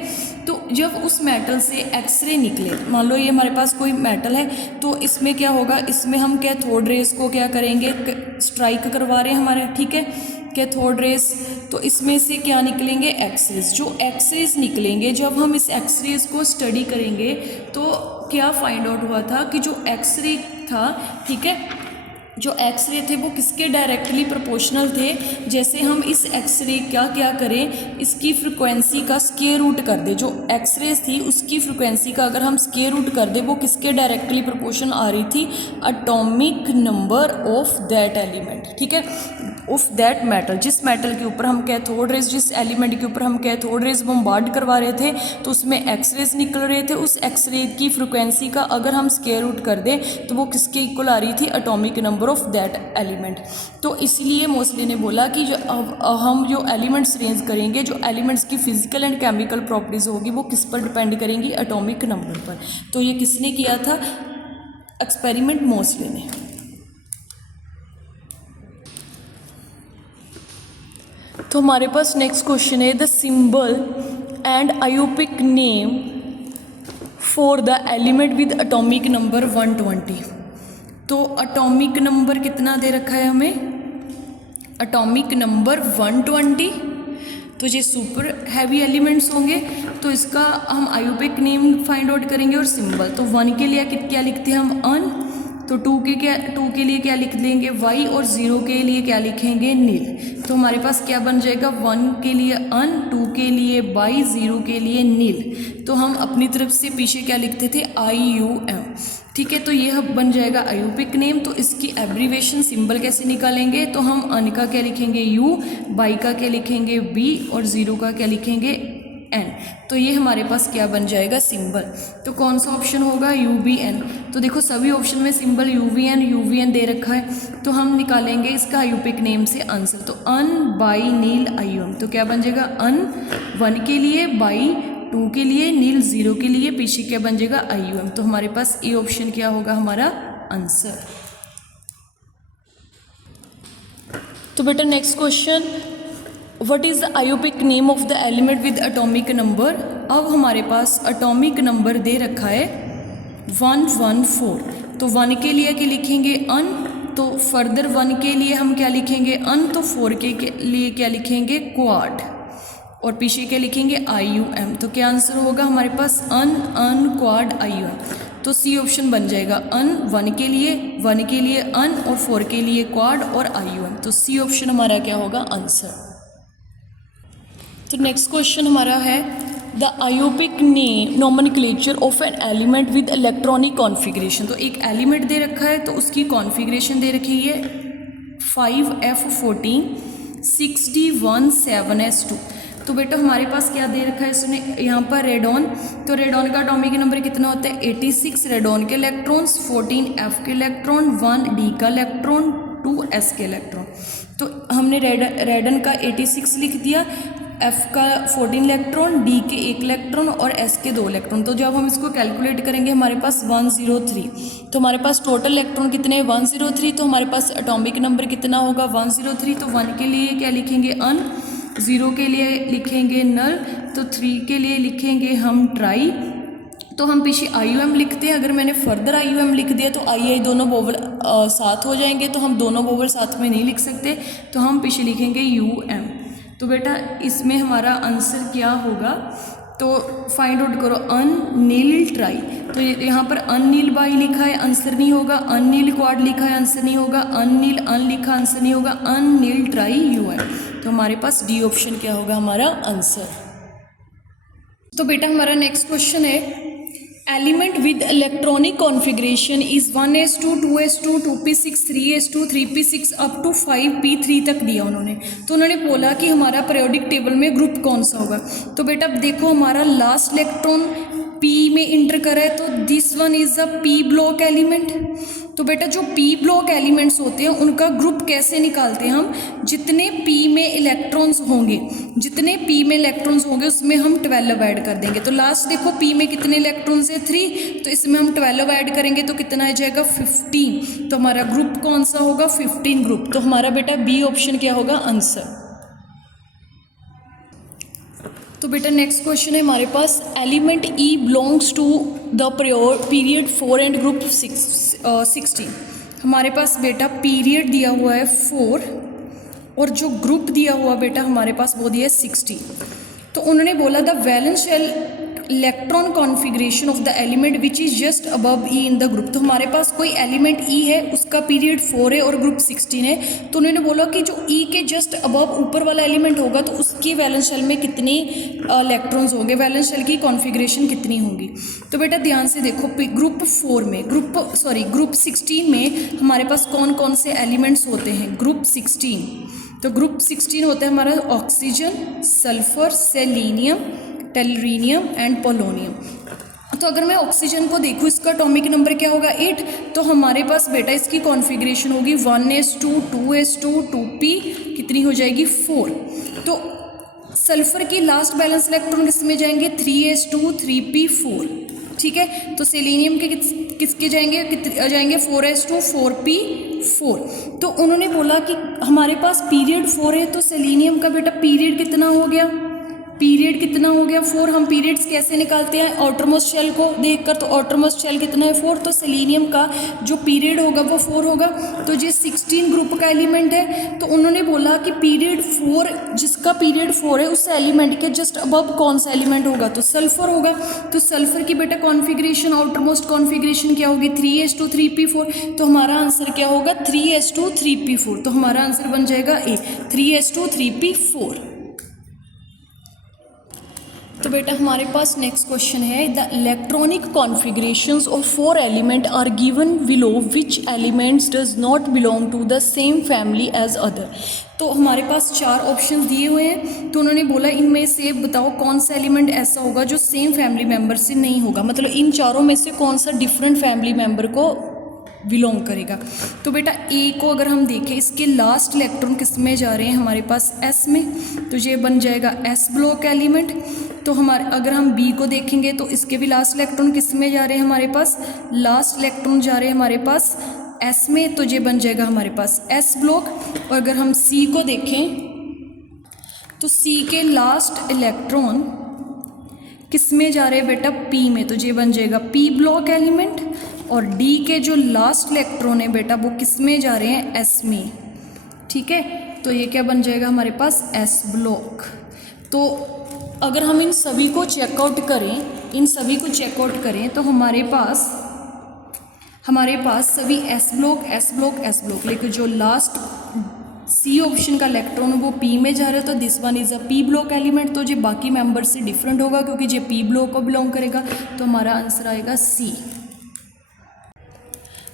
तो जब उस मेटल से एक्सरे निकले, मान लो ये हमारे पास कोई मेटल है, तो इसमें क्या होगा? इसमें हम कैथोड रेज को क्या करेंगे? स्ट्राइक करवा रहे हैं हमारे। ठीक है, कैथोड रेज। तो इसमें से क्या निकलेंगे? एक्सरेज। जो एक्सरेज निकलेंगे, जब हम इस एक्सरेज को स्टडी करेंगे तो क्या फाइंड आउट हुआ था कि जो एक्सरे था, ठीक है, जो एक्सरे थे वो किसके डायरेक्टली प्रोपोर्शनल थे? जैसे हम इस एक्सरे का क्या करें? इसकी फ्रिक्वेंसी का स्क्वायर रूट कर दे। जो एक्सरे थी उसकी फ्रिक्वेंसी का अगर हम स्क्वायर रूट कर दे, वो किसके डायरेक्टली प्रोपोर्शन आ रही थी? Atomic number of that element. ठीक है, ऑफ दैट मेटल। जिस मेटल के ऊपर हम कैथोड रेज, जिस एलिमेंट के ऊपर हम कैथोड रेज बम्बार्ड करवा रहे थे, तो उसमें एक्सरेज निकल रहे थे। उस एक्सरे की फ्रिक्वेंसी का अगर हम स्क्वायर रूट कर दें तो वो किसके इक्वल आ रही थी? Atomic number of that element. तो इसलिए मोस्टली ने बोला कि जो हम जो एलिमेंट्स रेंज करेंगे, जो एलिमेंट्स की फिजिकल एंड केमिकल प्रॉपर्टीज होगी वो किस पर डिपेंड करेंगी? एटॉमिक नंबर पर। तो ये किसने किया था? एक्सपेरिमेंट मोस्टली ने। तो हमारे पास नेक्स्ट क्वेश्चन है, the symbol and IUPAC name for the element with atomic number 120। तो एटॉमिक नंबर कितना दे रखा है हमें? Atomic number 120। तो ये सुपर हैवी एलिमेंट्स होंगे, तो इसका हम आयोपिक नेम फाइंड आउट करेंगे और सिंबल। तो 1 के लिए क्या लिखते हैं हम? अन। तो 2 के लिए क्या लिख देंगे? वाई। और 0 के लिए क्या लिखेंगे? नील। तो हमारे पास क्या बन जाएगा? 1 के लिए अन, 2 के लिए वाई, 0 के लिए नील। तो हम अपनी तरफ से पीछे क्या लिखते थे? IUM। ठीक है। तो ये बन जाएगा आयोपिक नेम। तो इसकी एब्रीवेशन सिंबल कैसे निकालेंगे? तो हम अन का क्या लिखेंगे? U, वाई का क्या लिखेंगे? B और 0 का क्या लिखेंगे? N। तो ये हमारे पास क्या बन जाएगा? सिंबल। तो कौन सा ऑप्शन होगा? UVN। तो देखो सभी ऑप्शन में सिंबल UVN दे रखा है, तो हम निकालेंगे इसका आयोपिक नेम से आंसर। तो अन बाई नील IUM। तो क्या बन जाएगा? अन 1 के लिए, बाई 2 के लिए, नील 0 के लिए, पीछे क्या बन जाएगा? IUM। तो हमारे पास ए ऑप्शन क्या होगा हमारा आंसर। तो बेटा next question, what is the IUPAC name of the element with atomic number. अब हमारे पास एटॉमिक नंबर दे रखा है 114। तो 1 के लिए क्या लिखेंगे अन, तो फर्दर 1 के लिए हम क्या लिखेंगे अन, तो 4 के लिए क्या लिखेंगे क्वाड, और पीछे क्या लिखेंगे IUM। तो क्या आंसर होगा हमारे पास अन, अन क्वाड IUM। तो सी ऑप्शन बन जाएगा अन 1 के लिए, 1 के लिए अन और 4 के लिए क्वाड और IUM। तो सी ऑप्शन हमारा क्या होगा आंसर। तो नेक्स्ट क्वेश्चन हमारा है the IUPAC name nomenclature of an element with electronic configuration. तो एक एलिमेंट दे रखा है तो उसकी कॉन्फ़िगरेशन दे रखी है 5F14 6D1 7S2। तो बेटा हमारे पास क्या दे रखा है इसने यहाँ पर रेडॉन। तो रेडॉन का एटॉमिक नंबर कितना होता है 86 रेडॉन के इलेक्ट्रॉन्स, 14 F के इलेक्ट्रॉन, 1 D का इलेक्ट्रॉन, 2 S के इलेक्ट्रॉन। तो हमने रेडन का 86 लिख दिया, F का 14 इलेक्ट्रॉन, D के 1 इलेक्ट्रॉन और S के 2 इलेक्ट्रॉन। तो जब हम इसको कैलकुलेट करेंगे हमारे पास 103। तो हमारे पास टोटल इलेक्ट्रॉन कितने हैं 103। तो हमारे पास एटॉमिक नंबर कितना होगा 103। तो 1 के लिए क्या लिखेंगे अन, 0 के लिए लिखेंगे नल, तो 3 के लिए लिखेंगे हम ट्राई। तो हम पीछे IUM लिखते हैं। अगर मैंने फर्दर IUM लिख दिया तो आई दोनों वोवल साथ हो जाएंगे, तो हम दोनों वोवल साथ में नहीं लिख सकते, तो हम पीछे लिखेंगे UM। तो बेटा इसमें हमारा आंसर क्या होगा, तो फाइंड आउट करो अन नील ट्राई। तो यहाँ पर अन नील बाई लिखा है, आंसर नहीं होगा। अन नील क्वाड लिखा है, आंसर नहीं होगा। अन नील अन लिखा, आंसर नहीं होगा। अन नील ट्राई UM। तो हमारे पास डी ऑप्शन क्या होगा हमारा आंसर। तो बेटा हमारा नेक्स्ट क्वेश्चन है element with electronic configuration is 1s2 2s2 2p6 3s2 3p6 up to 5p3 तक दिया उन्होंने। तो उन्होंने बोला कि हमारा पीरियोडिक टेबल में ग्रुप कौन सा होगा। तो बेटा अब देखो हमारा लास्ट इलेक्ट्रॉन p में इंटर करा है, तो this one is a p block element. तो बेटा जो p ब्लॉक एलिमेंट्स होते हैं उनका ग्रुप कैसे निकालते हैं हम, जितने p में इलेक्ट्रॉन्स होंगे, जितने p में इलेक्ट्रॉन्स होंगे उसमें हम 12 ऐड कर देंगे। तो लास्ट देखो p में कितने इलेक्ट्रॉन्स है 3, तो इसमें हम 12 ऐड करेंगे तो कितना आ जाएगा 15। तो हमारा ग्रुप कौन सा होगा 15 ग्रुप। तो हमारा बेटा बी ऑप्शन क्या होगा आंसर। तो बेटा नेक्स्ट क्वेश्चन है हमारे पास element E belongs to the period 4 and group 16। हमारे पास बेटा पीरियड दिया हुआ है 4 और जो ग्रुप दिया हुआ बेटा हमारे पास वो दिया है 16। तो उन्होंने बोला the valence shell electron configuration of the element which is just above E in the group. तो हमारे पास कोई एलिमेंट E है, उसका पीरियड 4 है और ग्रुप 16 है। तो उन्होंने बोला कि जो E के जस्ट अबव ऊपर वाला एलिमेंट होगा तो उसकी वैलेंस शेल में कितने इलेक्ट्रॉन्स होंगे, वैलेंस शेल की कॉन्फ़िगरेशन कितनी होगी। तो बेटा ध्यान से देखो ग्रुप 4 में ग्रुप 16 में हमारे पास कौन कौन से एलिमेंट्स होते हैं ग्रुप 16। तो ग्रुप 16 होता है हमारा oxygen, sulphur, selenium, tellurium and polonium. तो अगर मैं ऑक्सीजन को देखूँ इसका एटॉमिक नंबर क्या होगा 8। तो हमारे पास बेटा इसकी कॉन्फ़िगरेशन होगी 1s2 2s2 2p कितनी हो जाएगी 4। तो सल्फर की लास्ट बैलेंस इलेक्ट्रॉन किस में जाएंगे 3s2 3p4। ठीक है, तो सेलेनियम के किसके जाएंगे, कितने जाएंगे 4s2 4p4। तो उन्होंने बोला कि हमारे पास पीरियड 4 है, तो सेलेनियम का बेटा पीरियड कितना हो गया, पीरियड कितना हो गया 4। हम पीरियड्स कैसे निकालते हैं आउटरमोस्ट शेल को देखकर, तो आउटरमोस्ट शेल कितना है 4। तो सेलेनियम का जो पीरियड होगा वो 4 होगा। तो ये 16 ग्रुप का एलिमेंट है। तो उन्होंने बोला कि पीरियड 4 जिसका पीरियड 4 है उस एलिमेंट के जस्ट अबव कौन सा एलिमेंट होगा, तो सल्फर होगा। तो सल्फर की बेटा कॉन्फ़िगरेशन आउटरमोस्ट कॉन्फ़िगरेशन क्या होगी 3s2 3p4। तो हमारा आंसर क्या होगा 3s2 3p4। तो हमारा आंसर बन जाएगा ए 3s2 3p4। तो बेटा हमारे पास नेक्स्ट क्वेश्चन है the electronic configurations of 4 element are given below which elements does not belong to the same family as other. तो हमारे पास 4 ऑप्शंस दिए हुए हैं। तो उन्होंने बोला इनमें से बताओ कौन सा एलिमेंट ऐसा होगा जो सेम फैमिली मेम्बर से नहीं होगा, मतलब इन चारों में से कौन सा डिफरेंट फैमिली मेम्बर को बिलोंग करेगा। तो बेटा ए को अगर हम देखें इसके लास्ट इलेक्ट्रॉन किस में जा रहे हैं हमारे पास एस में, तो ये बन जाएगा एस ब्लॉक एलिमेंट। तो हमारे अगर हम बी को देखेंगे तो इसके भी लास्ट इलेक्ट्रॉन किस में जा रहे हैं हमारे पास, लास्ट इलेक्ट्रॉन जा रहे हैं हमारे पास एस में, तो ये बन जाएगा हमारे पास एस ब्लॉक। और अगर हम सी को देखें तो सी के लास्ट इलेक्ट्रॉन किस में जा रहे हैं बेटा, पी में, तो ये बन जाएगा पी ब्लॉक एलिमेंट। और डी के जो लास्ट इलेक्ट्रॉन है बेटा वो किस में जा रहे हैं, एस में, ठीक है। तो ये क्या बन जाएगा हमारे पास, एस ब्लॉक। तो अगर हम इन सभी को चेकआउट करें तो हमारे पास सभी एस ब्लॉक, लेकिन जो लास्ट सी ऑप्शन का इलेक्ट्रॉन वो पी में जा रहा है, तो this one is a P block element. तो जो बाकी मेंबर से डिफरेंट होगा क्योंकि जो पी ब्लॉक को बिलोंग करेगा, तो हमारा आंसर आएगा C.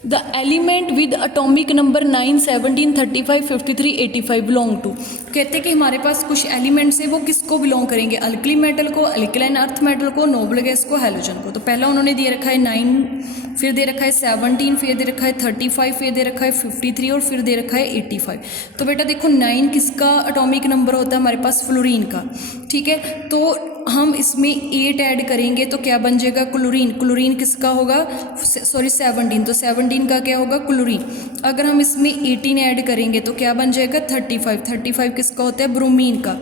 The element with atomic number 9, 17, 35, 53, 85 belong to. कहते हैं कि हमारे पास कुछ एलिमेंट्स है वो किसको बिलोंग करेंगे, अल्कली मेटल को, अल्कलाइन अर्थ मेटल को, नोबल गैस को, हैलोजन को। तो पहला उन्होंने दे रखा है 9, फिर दे रखा है 17, फिर दे रखा है 35, फिर दे रखा है 53 और फिर दे रखा है 85। तो बेटा देखो 9 किसका अटोमिक नंबर होता है, हमारे पास फ्लोरीन का, ठीक है। तो हम इसमें 8 ऐड करेंगे तो क्या बन जाएगा, क्लोरीन किसका होगा, सॉरी 17, तो 17 का क्या होगा, क्लोरीन। अगर हम इसमें 18 ऐड करेंगे तो क्या बन जाएगा, 35 किसका होता है, ब्रोमीन का।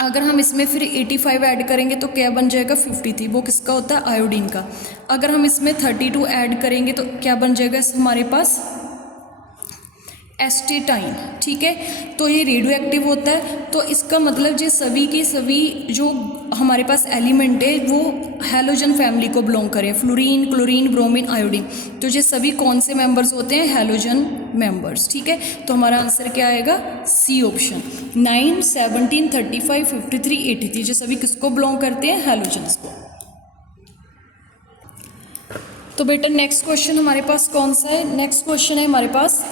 अगर हम इसमें फिर 85 ऐड करेंगे तो क्या बन जाएगा, 53, वो किसका होता है, आयोडीन का। अगर हम इसमें 32 ऐड करेंगे तो क्या बन जाएगा हमारे पास, एस्टेटाइन, ठीक है। तो ये रेडियो एक्टिव होता है। तो इसका मतलब ये सभी के सभी जो हमारे पास एलिमेंट है वो हैलोजन फैमिली को बिलोंग करें, फ्लोरीन, क्लोरीन, ब्रोमीन, आयोडीन। तो ये सभी कौन से मेंबर्स होते हैं, हैलोजन मेंबर्स, ठीक है। तो हमारा आंसर क्या आएगा, सी ऑप्शन। 9, 17, 35, 53, 83 ये सभी किसको बिलोंग करते हैं, हैलोजन्स को। तो बेटा नेक्स्ट क्वेश्चन हमारे पास कौन सा है, नेक्स्ट क्वेश्चन है हमारे पास,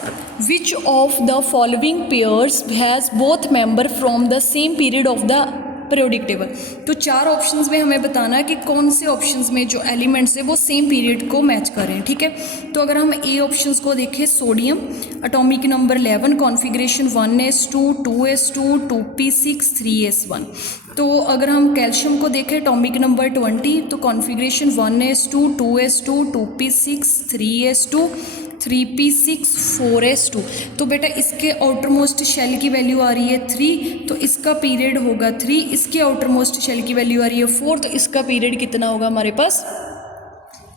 which of the following pairs has both member from the same period of the periodic table. तो 4 ऑप्शंस में हमें बताना है कि कौन से ऑप्शंस में जो एलिमेंट्स है वो सेम पीरियड को मैच कर रहे हैं, ठीक है। तो अगर हम ए ऑप्शंस को देखें, sodium atomic number 11, configuration 1s2, 2s2, 2p6, 3s1। तो अगर हम कैल्शियम को देखें, एटॉमिक नंबर 20, तो configuration 1s2, 2s2, 2p6, 3s2, 3p6, 4s2। तो बेटा इसके आउटर मोस्ट शेल की वैल्यू आ रही है 3, तो इसका पीरियड होगा 3। इसके आउटर मोस्ट शेल की वैल्यू आ रही है 4, तो इसका पीरियड कितना होगा हमारे पास,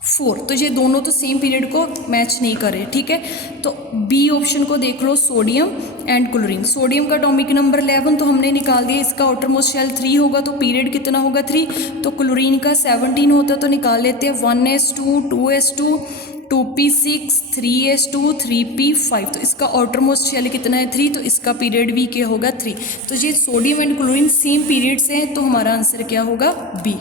4। तो ये दोनों तो सेम पीरियड को मैच नहीं कर रहे, ठीक है। तो बी ऑप्शन को देख लो, सोडियम एंड क्लोरीन। सोडियम का एटॉमिक नंबर 11 तो हमने निकाल दिया, इसका आउटर मोस्ट शेल 3 होगा, तो पीरियड कितना होगा 3। तो क्लोरीन का 17 होता तो निकाल लेते हैं 1s2, 2s2, 2p6, 3s2, 3p5। तो इसका आउटर मोस्ट शेल कितना है 3, तो इसका पीरियड भी क्या होगा 3। तो ये sodium and chlorine same period से हैं, तो हमारा आंसर क्या होगा, बी,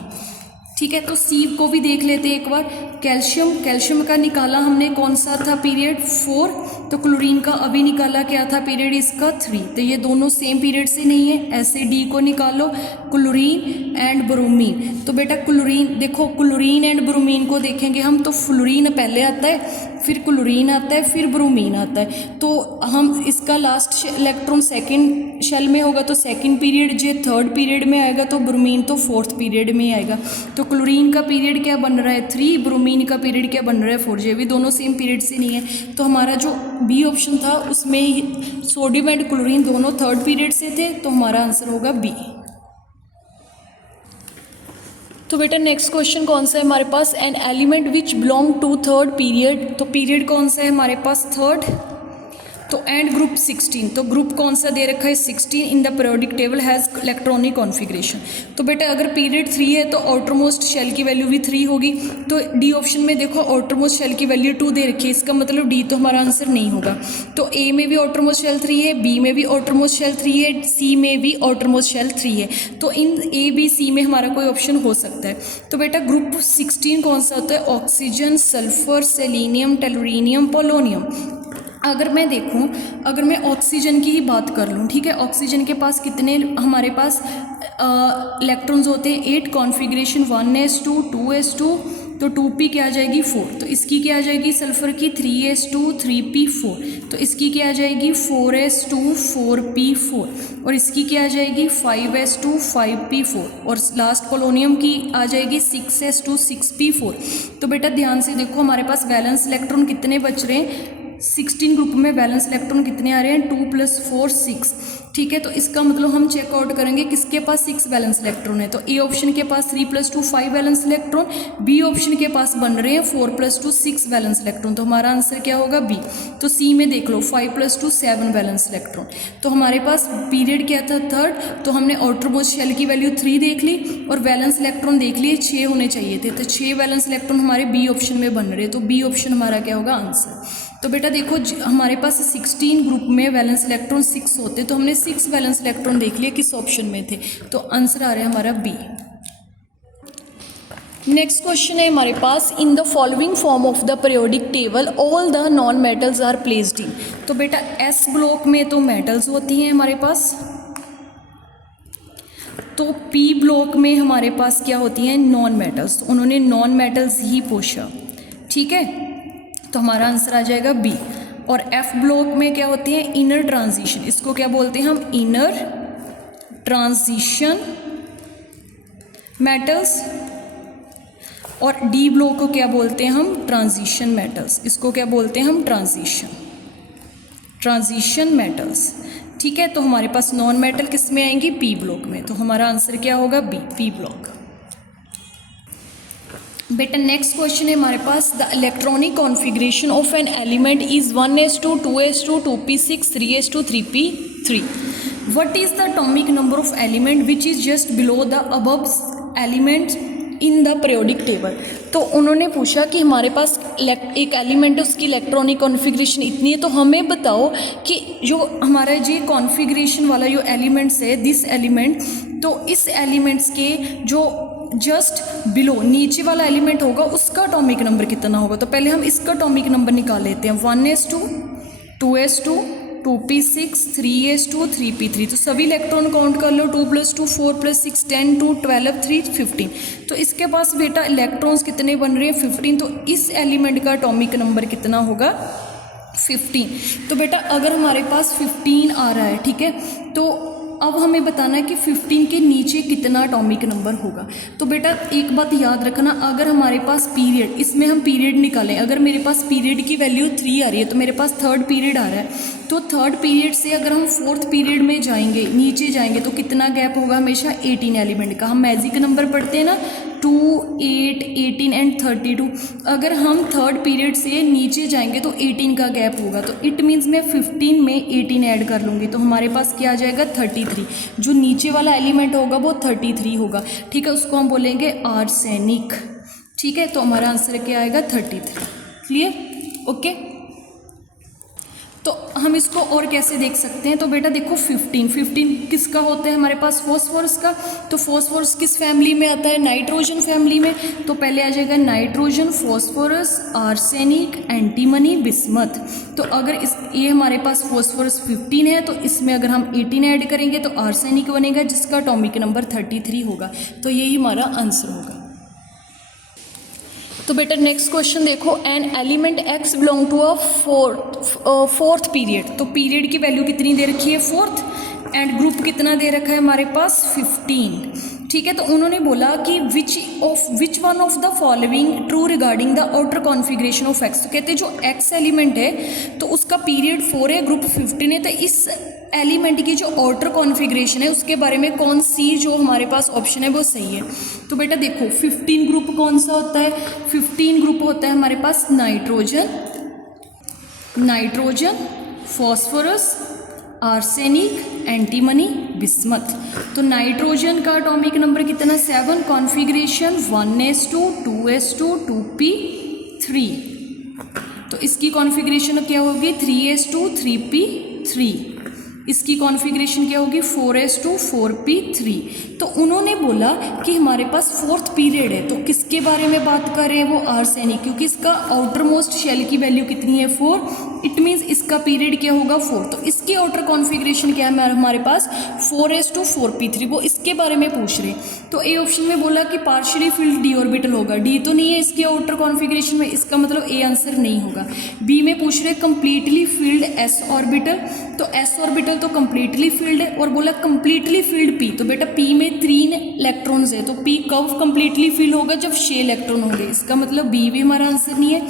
ठीक है। तो सी को भी देख लेते हैं एक बार। कैल्शियम का निकाला हमने, कौन सा था पीरियड, 4। तो क्लोरीन का अभी निकाला, क्या था पीरियड इसका, 3। तो ये दोनों सेम पीरियड से नहीं है। ऐसे डी को निकालो, क्लोरीन एंड ब्रोमीन। तो बेटा क्लोरीन देखो, क्लोरीन एंड ब्रोमीन को देखेंगे हम, तो फ्लोरीन पहले आता है, फिर क्लोरीन आता है, फिर ब्रोमीन आता है। तो हम इसका लास्ट इलेक्ट्रॉन सेकंड शेल में होगा तो सेकंड पीरियड, जो थर्ड पीरियड में आएगा, तो ब्रोमीन तो फोर्थ पीरियड में आएगा। तो क्लोरीन का पीरियड क्या बन रहा है 3, ब्रोमीन का पीरियड क्या बन रहा है 4। ये भी दोनों सेम पीरियड से नहीं है। तो हमारा जो बी ऑप्शन था उसमें सोडियम एंड क्लोरीन दोनों थर्ड पीरियड से थे, तो हमारा आंसर होगा बी। तो बेटा नेक्स्ट क्वेश्चन कौन सा है हमारे पास, an element which belong to third period. तो पीरियड कौन सा है हमारे पास, थर्ड। तो एंड ग्रुप 16, तो ग्रुप कौन सा दे रखा है 16 in the periodic table has electronic configuration. तो बेटा अगर पीरियड 3 है तो आउटर मोस्ट शेल की वैल्यू भी 3 होगी। तो डी ऑप्शन में देखो आउटर मोस्ट शेल की वैल्यू 2 दे रखी है, इसका मतलब डी तो हमारा आंसर नहीं होगा। तो ए में भी आउटर मोस्ट शेल 3 है, बी में भी आउटर मोस्ट शेल 3 है, सी में भी आउटर मोस्ट शेल 3 है। तो इन ए बी सी में हमारा कोई ऑप्शन हो सकता है। तो बेटा ग्रुप 16 कौन सा होता है, oxygen, sulphur, selenium, tellurium, polonium. अगर मैं देखूं, अगर मैं ऑक्सीजन की ही बात कर लूं, ठीक है, ऑक्सीजन के पास कितने हमारे पास इलेक्ट्रॉन्स होते हैं 8, कॉन्फ़िगरेशन 1s2, 2s2, तो 2p क्या आ जाएगी 4। तो इसकी क्या आ जाएगी सल्फर की 3s2, 3p4। तो इसकी क्या आ जाएगी 4s2, 4p4। और इसकी क्या आ जाएगी 5s2, 5p4। और लास्ट पोलोनियम की आ जाएगी 6s2, 6p4। तो बेटा ध्यान से देखो, हमारे पास वैलेंस इलेक्ट्रॉन कितने बच रहे हैं, 16 ग्रुप में वैलेंस इलेक्ट्रॉन कितने आ रहे हैं, 2 + 4 6। ठीक है, तो इसका मतलब हम चेकआउट करेंगे किसके पास 6 वैलेंस इलेक्ट्रॉन है। तो ए ऑप्शन के पास 3 + 2 5 वैलेंस इलेक्ट्रॉन, बी ऑप्शन के पास बन रहे हैं 4 + 2 6 वैलेंस इलेक्ट्रॉन। तो हमारा आंसर क्या होगा बी। तो सी में देख लो 5 + 2 7 वैलेंस इलेक्ट्रॉन। तो हमारे पास पीरियड क्या था थर्ड, तो हमने आउटरमोस्ट शेल की वैल्यू 3 देख ली और वैलेंस इलेक्ट्रॉन देख लिए 6 होने चाहिए थे। तो 6 वैलेंस इलेक्ट्रॉन हमारे बी ऑप्शन में बन रहे, तो बी ऑप्शन हमारा क्या होगा आंसर। तो बेटा देखो हमारे पास 16 ग्रुप में वैलेंस इलेक्ट्रॉन 6 होते, तो हमने 6 वैलेंस इलेक्ट्रॉन देख लिए किस ऑप्शन में थे, तो आंसर आ रहा है हमारा बी। नेक्स्ट क्वेश्चन है हमारे पास, in the following form of the periodic table all the non metals are placed in. तो बेटा एस ब्लॉक में तो मेटल्स होती हैं हमारे पास, तो पी ब्लॉक में हमारे पास क्या होती हैं नॉन मेटल्स। तो उन्होंने नॉन मेटल्स ही पूछा, ठीक है, तो हमारा आंसर आ जाएगा बी। और एफ ब्लॉक में क्या होती है इनर ट्रांजिशन, इसको क्या बोलते हैं हम इनर ट्रांजिशन मेटल्स। और डी ब्लॉक को क्या बोलते हैं हम ट्रांजिशन मेटल्स, इसको क्या बोलते हैं हम ट्रांजिशन मेटल्स। ठीक है, तो हमारे पास नॉन मेटल किस में आएंगी पी ब्लॉक में, तो हमारा आंसर क्या होगा बी पी ब्लॉक। बेटा नेक्स्ट क्वेश्चन है हमारे पास, the electronic configuration of an element is 1s2 2s2 2p6 3s2 3p3। What is the atomic number of element which is just below the above element in the periodic table. तो उन्होंने पूछा कि हमारे पास एक एलिमेंट है उसकी इलेक्ट्रॉनिक कॉन्फ़िगरेशन इतनी है, तो हमें बताओ कि जो हमारा ये कॉन्फ़िगरेशन वाला जो एलिमेंट्स है दिस एलिमेंट, तो इस एलिमेंट्स के जो जस्ट बिलो नीचे वाला एलिमेंट होगा उसका एटॉमिक नंबर कितना होगा। तो पहले हम इसका एटॉमिक नंबर निकाल लेते हैं, 1s2 2s2 2p6 3s2 3p3। तो सभी इलेक्ट्रॉन काउंट कर लो, 2 + 2 4 + 6 10 2 12 3 15। तो इसके पास बेटा इलेक्ट्रॉन्स कितने बन रहे हैं 15, तो इस एलिमेंट का एटॉमिक नंबर कितना होगा 15। तो बेटा अगर हमारे पास 15 आ रहा है, ठीक है, तो अब हमें बताना है कि 15 के नीचे कितना एटॉमिक नंबर होगा। तो बेटा एक बात याद रखना, अगर हमारे पास पीरियड, इसमें हम पीरियड निकालें, अगर मेरे पास पीरियड की वैल्यू 3 आ रही है तो मेरे पास थर्ड पीरियड आ रहा है, तो थर्ड पीरियड से अगर हम फोर्थ पीरियड में जाएंगे नीचे जाएंगे तो कितना गैप होगा हमेशा 18 एलिमेंट का। हम मैजिक नंबर पढ़ते हैं ना 2 8 18 एंड 32। अगर हम थर्ड पीरियड से नीचे जाएंगे तो 18 का गैप होगा, तो इट मीन्स मैं 15 में 18 ऐड कर लूँगी तो हमारे पास क्या आ जाएगा 33। जो नीचे वाला एलिमेंट होगा वो 33 होगा, ठीक है, उसको हम बोलेंगे आर्सेनिक। ठीक है, तो हमारा आंसर क्या आएगा 33। Clear, okay. तो हम इसको और कैसे देख सकते हैं, तो बेटा देखो 15 किसका होता है हमारे पास फॉस्फोरस का। तो फॉस्फोरस किस फैमिली में आता है नाइट्रोजन फैमिली में। तो पहले आ जाएगा nitrogen, phosphorus, arsenic, antimony, bismuth. तो अगर ये हमारे पास फॉस्फोरस 15 है तो इसमें अगर हम 18 ऐड करेंगे तो आर्सेनिक बनेगा जिसका एटॉमिक नंबर 33 होगा। तो यही हमारा आंसर होगा। तो बेटा नेक्स्ट क्वेश्चन देखो, an element X belong to a fourth period. तो पीरियड की वैल्यू कितनी दे रखी है 4th, एंड ग्रुप कितना दे रखा है हमारे पास 15। ठीक है, तो उन्होंने बोला कि which one of the following true regarding the outer configuration of x. तो कहते हैं जो एक्स एलिमेंट है तो उसका पीरियड 4 है, ग्रुप 15 है, तो इस एलिमेंट की जो आउटर कॉन्फ़िगरेशन है उसके बारे में कौन सी जो हमारे पास ऑप्शन है वो सही है। तो बेटा देखो 15 ग्रुप कौन सा होता है, 15 ग्रुप होता है हमारे पास nitrogen, phosphorus, arsenic, antimony, bismuth. तो नाइट्रोजन का एटॉमिक नंबर कितना 7, कॉन्फ़िगरेशन 1s2 2s2 2p3। तो इसकी कॉन्फ़िगरेशन क्या होगी 3s2 3p3। इसकी कॉन्फ़िगरेशन क्या होगी 4s2 4p3। तो उन्होंने बोला कि हमारे पास 4th पीरियड है, तो किसके बारे में बात कर रहे हैं वो आर्सेनिक, क्योंकि इसका आउटर मोस्ट शेल की वैल्यू कितनी है 4, इट मीन्स इसका पीरियड क्या होगा 4। तो इसकी आउटर कॉन्फ़िगरेशन क्या है हमारे पास 4s2 4p3, वो इसके बारे में पूछ रहे। तो ए ऑप्शन में बोला कि पार्शियली फिल्ड डी ऑर्बिटल होगा, डी तो नहीं है इसके आउटर कॉन्फ़िगरेशन में, इसका मतलब ए आंसर नहीं होगा। बी में पूछ रहे कंप्लीटली फिल्ड एस ऑर्बिटल, तो एस ऑर्बिटल तो कंप्लीटली फिल्ड है, और बोला कंप्लीटली फिल्ड पी। तो बेटा पी में 3 इलेक्ट्रॉन्स है, तो पी कब कंप्लीटली फिल होगा जब 6 इलेक्ट्रॉन होंगे, इसका मतलब बी भी हमारा आंसर नहीं है।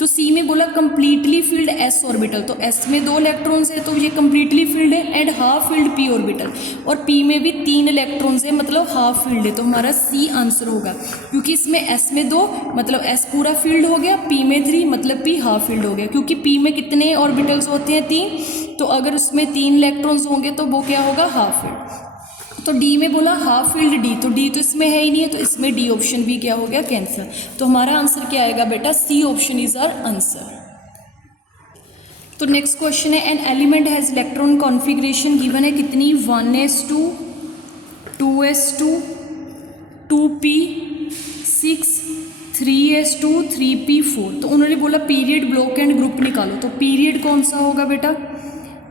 तो सी में बोला कंप्लीटली फिल्ड एस ऑर्बिटल, तो एस में 2 इलेक्ट्रॉन्स है तो ये कंप्लीटली फिल्ड है, and half filled P orbital, और पी में भी 3 इलेक्ट्रॉन्स है मतलब हाफ फील्ड है, तो हमारा सी आंसर होगा, क्योंकि इसमें एस में 2 मतलब एस पूरा फील्ड हो गया, पी में 3 मतलब पी हाफ फील्ड हो गया, क्योंकि पी में कितने ऑर्बिटल्स होते हैं 3, तो अगर उसमें 3 इलेक्ट्रॉन्स होंगे तो वो क्या होगा हाफ फील्ड। तो डी में बोला हाफ फील्ड डी, तो डी तो इसमें है ही नहीं है, तो इसमें डी ऑप्शन भी क्या हो गया कैंसिल, तो हमारा आंसर क्या आएगा बेटा C option is our answer. तो नेक्स्ट क्वेश्चन है an element has electron configuration given है कितनी 1s2 2s2 2p6 3s2 3p4, तो उन्होंने बोला पीरियड ब्लॉक एंड ग्रुप निकालो, तो पीरियड कौन सा होगा बेटा,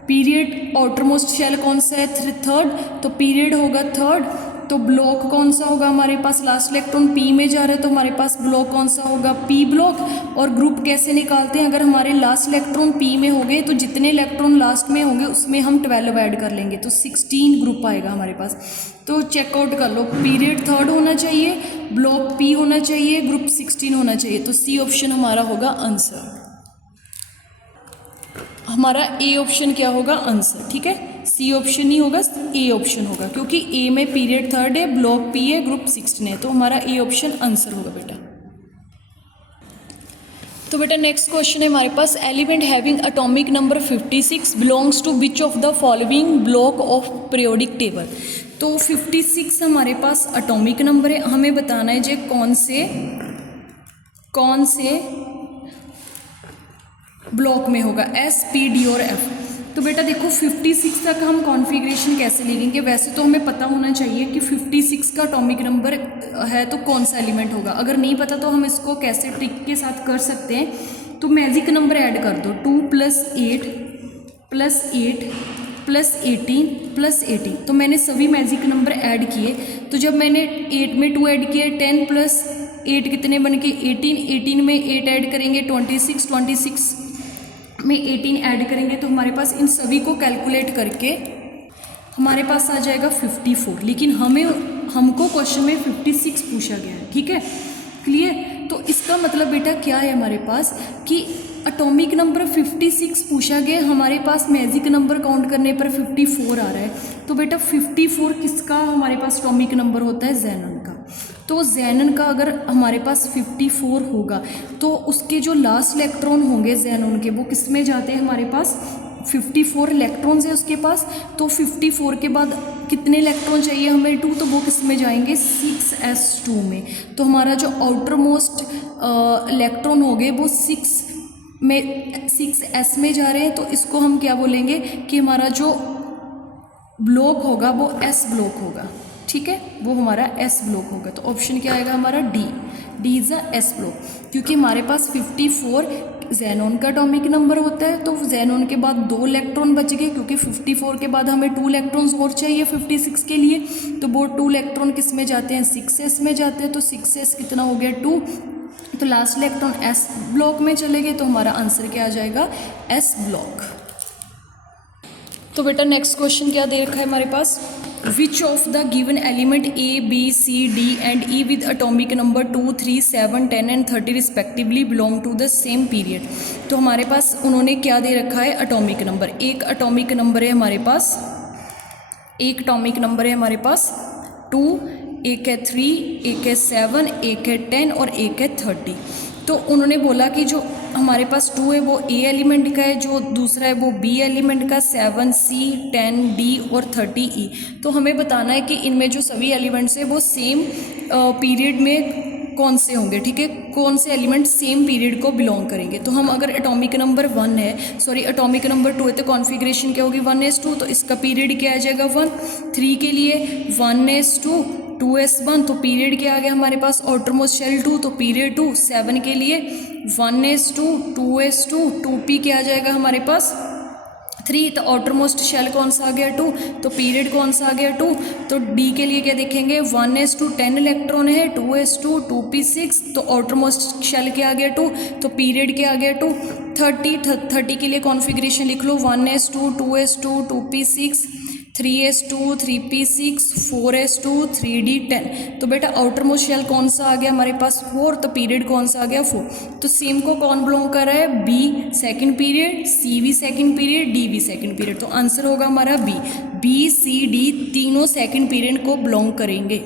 पीरियड आउटरमोस्ट शेल कौन सा है थर्ड, तो पीरियड होगा थर्ड, तो ब्लॉक कौन सा होगा हमारे पास लास्ट इलेक्ट्रॉन पी में जा रहा है तो हमारे पास ब्लॉक कौन सा होगा पी ब्लॉक, और ग्रुप कैसे निकालते हैं, अगर हमारे लास्ट इलेक्ट्रॉन पी में हो गए तो जितने इलेक्ट्रॉन लास्ट में होंगे उसमें हम 12 ऐड कर लेंगे, तो 16 ग्रुप आएगा हमारे पास, तो चेकआउट कर लो, पीरियड थर्ड होना चाहिए, ब्लॉक पी होना चाहिए, ग्रुप 16 होना चाहिए, तो सी ऑप्शन हमारा होगा आंसर, हमारा ए ऑप्शन क्या होगा आंसर, ठीक है, सी ऑप्शन नहीं होगा ए ऑप्शन होगा, क्योंकि ए में पीरियड थर्ड है, ब्लॉक पी है, ग्रुप 16 है, तो हमारा ए ऑप्शन आंसर होगा बेटा। तो बेटा नेक्स्ट क्वेश्चन है हमारे पास element having atomic number 56 belongs to which of the following block of periodic table, तो 56 हमारे पास एटॉमिक नंबर है, हमें बताना है जे कौन से ब्लॉक में होगा एस पी डी और एफ, तो बेटा देखो 56 तक हम कॉन्फ़िगरेशन कैसे लिखेंगे, वैसे तो हमें पता होना चाहिए कि 56 का एटॉमिक नंबर है तो कौन सा एलिमेंट होगा, अगर नहीं पता तो हम इसको कैसे ट्रिक के साथ कर सकते हैं, तो मैजिक नंबर ऐड कर दो 2 + 8 + 8 + 18 + 18, तो मैंने सभी मैजिक नंबर ऐड किए, तो जब मैंने 8 में 2 ऐड किए 10 + 8 कितने बन के 18, 18 में 8 ऐड करेंगे 26, 26 में 18 ऐड करेंगे, तो हमारे पास इन सभी को कैलकुलेट करके हमारे पास आ जाएगा 54, लेकिन हमको क्वेश्चन में 56 पूछा गया है, ठीक है क्लियर, तो इसका मतलब बेटा क्या है हमारे पास कि एटॉमिक नंबर 56 पूछा गया, हमारे पास मैजिक नंबर काउंट करने पर 54 आ रहा है, तो बेटा 54 किसका हमारे पास एटॉमिक नंबर होता है ज़ेनॉन का, तो ज़ेनॉन का अगर हमारे पास 54 होगा तो उसके जो लास्ट इलेक्ट्रॉन होंगे ज़ेनॉन के वो किस में जाते हैं, हमारे पास 54 इलेक्ट्रॉन्स है उसके पास, तो 54 के बाद कितने इलेक्ट्रॉन चाहिए हमें 2, तो वो किस में जाएंगे 6s2 में, तो हमारा जो आउटर मोस्ट इलेक्ट्रॉन हो गए वो 6s में जा रहे हैं, तो इसको हम क्या बोलेंगे कि हमारा जो ब्लॉक होगा वो s ब्लॉक होगा, ठीक है, वो हमारा एस ब्लॉक होगा, तो ऑप्शन क्या आएगा हमारा D is a S block, क्योंकि हमारे पास 54 ज़ेनॉन का एटॉमिक नंबर होता है, तो ज़ेनॉन के बाद 2 इलेक्ट्रॉन बच गए, क्योंकि 54 के बाद हमें 2 इलेक्ट्रॉन्स और चाहिए 56 के लिए, तो वो 2 इलेक्ट्रॉन किस में जाते हैं 6s में जाते हैं, तो 6s कितना हो गया 2, तो लास्ट इलेक्ट्रॉन एस ब्लॉक में चले गए, तो हमारा आंसर क्या आ जाएगा एस ब्लॉक। तो बेटा नेक्स्ट क्वेश्चन क्या दे रखा है हमारे पास, which of the given element A B C D and E with atomic number 2 3 7 10 and 30 respectively belong to the same period, तो हमारे पास उन्होंने क्या दे रखा है एटॉमिक नंबर, एक एटॉमिक नंबर है हमारे पास, एक एटॉमिक नंबर है हमारे पास 2, एक है 3, एक है 7, एक है 10 और एक है 30, तो उन्होंने बोला कि जो हमारे पास 2 है वो ए एलिमेंट का है, जो दूसरा है वो बी एलिमेंट का 7c 10d और 30e, तो हमें बताना है कि इनमें जो सभी एलिमेंट्स है वो सेम पीरियड में कौन से होंगे, ठीक है, कौन से एलिमेंट सेम पीरियड को बिलोंग करेंगे, तो हम अगर एटॉमिक नंबर 1 है सॉरी एटॉमिक नंबर 2 है तो कॉन्फ़िगरेशन क्या होगी 1s2, तो इसका पीरियड क्या आ जाएगा 1, 3 के लिए 1s2 2s1, तो पीरियड क्या आ गया हमारे पास आउटरमोस्ट शेल 2, तो पीरियड 2, 7 के लिए 1s2 2s2 2p क्या आ जाएगा हमारे पास 3, तो आउटरमोस्ट शेल कौन सा आ गया 2, तो पीरियड कौन सा आ गया 2, तो डी के लिए क्या देखेंगे 1s2 10 इलेक्ट्रॉन है 2s2 2p6, तो आउटरमोस्ट शेल क्या आ गया 2, तो पीरियड क्या आ गया 2, 30 के लिए कॉन्फ़िगरेशन लिख लो 1s2 2s2 2p6 3s2, 3p6, 4s2, 3d10। तो बेटा आउटर मोस्ट शेल कौन सा आ गया हमारे पास 4, तो पीरियड कौन सा आ गया 4। तो सेम को कौन बिलोंग कर रहा है बी सेकंड पीरियड, सी भी सेकंड पीरियड, डी भी सेकंड पीरियड। तो आंसर होगा हमारा बी, बी सी डी तीनों सेकंड पीरियड को बिलोंग करेंगे।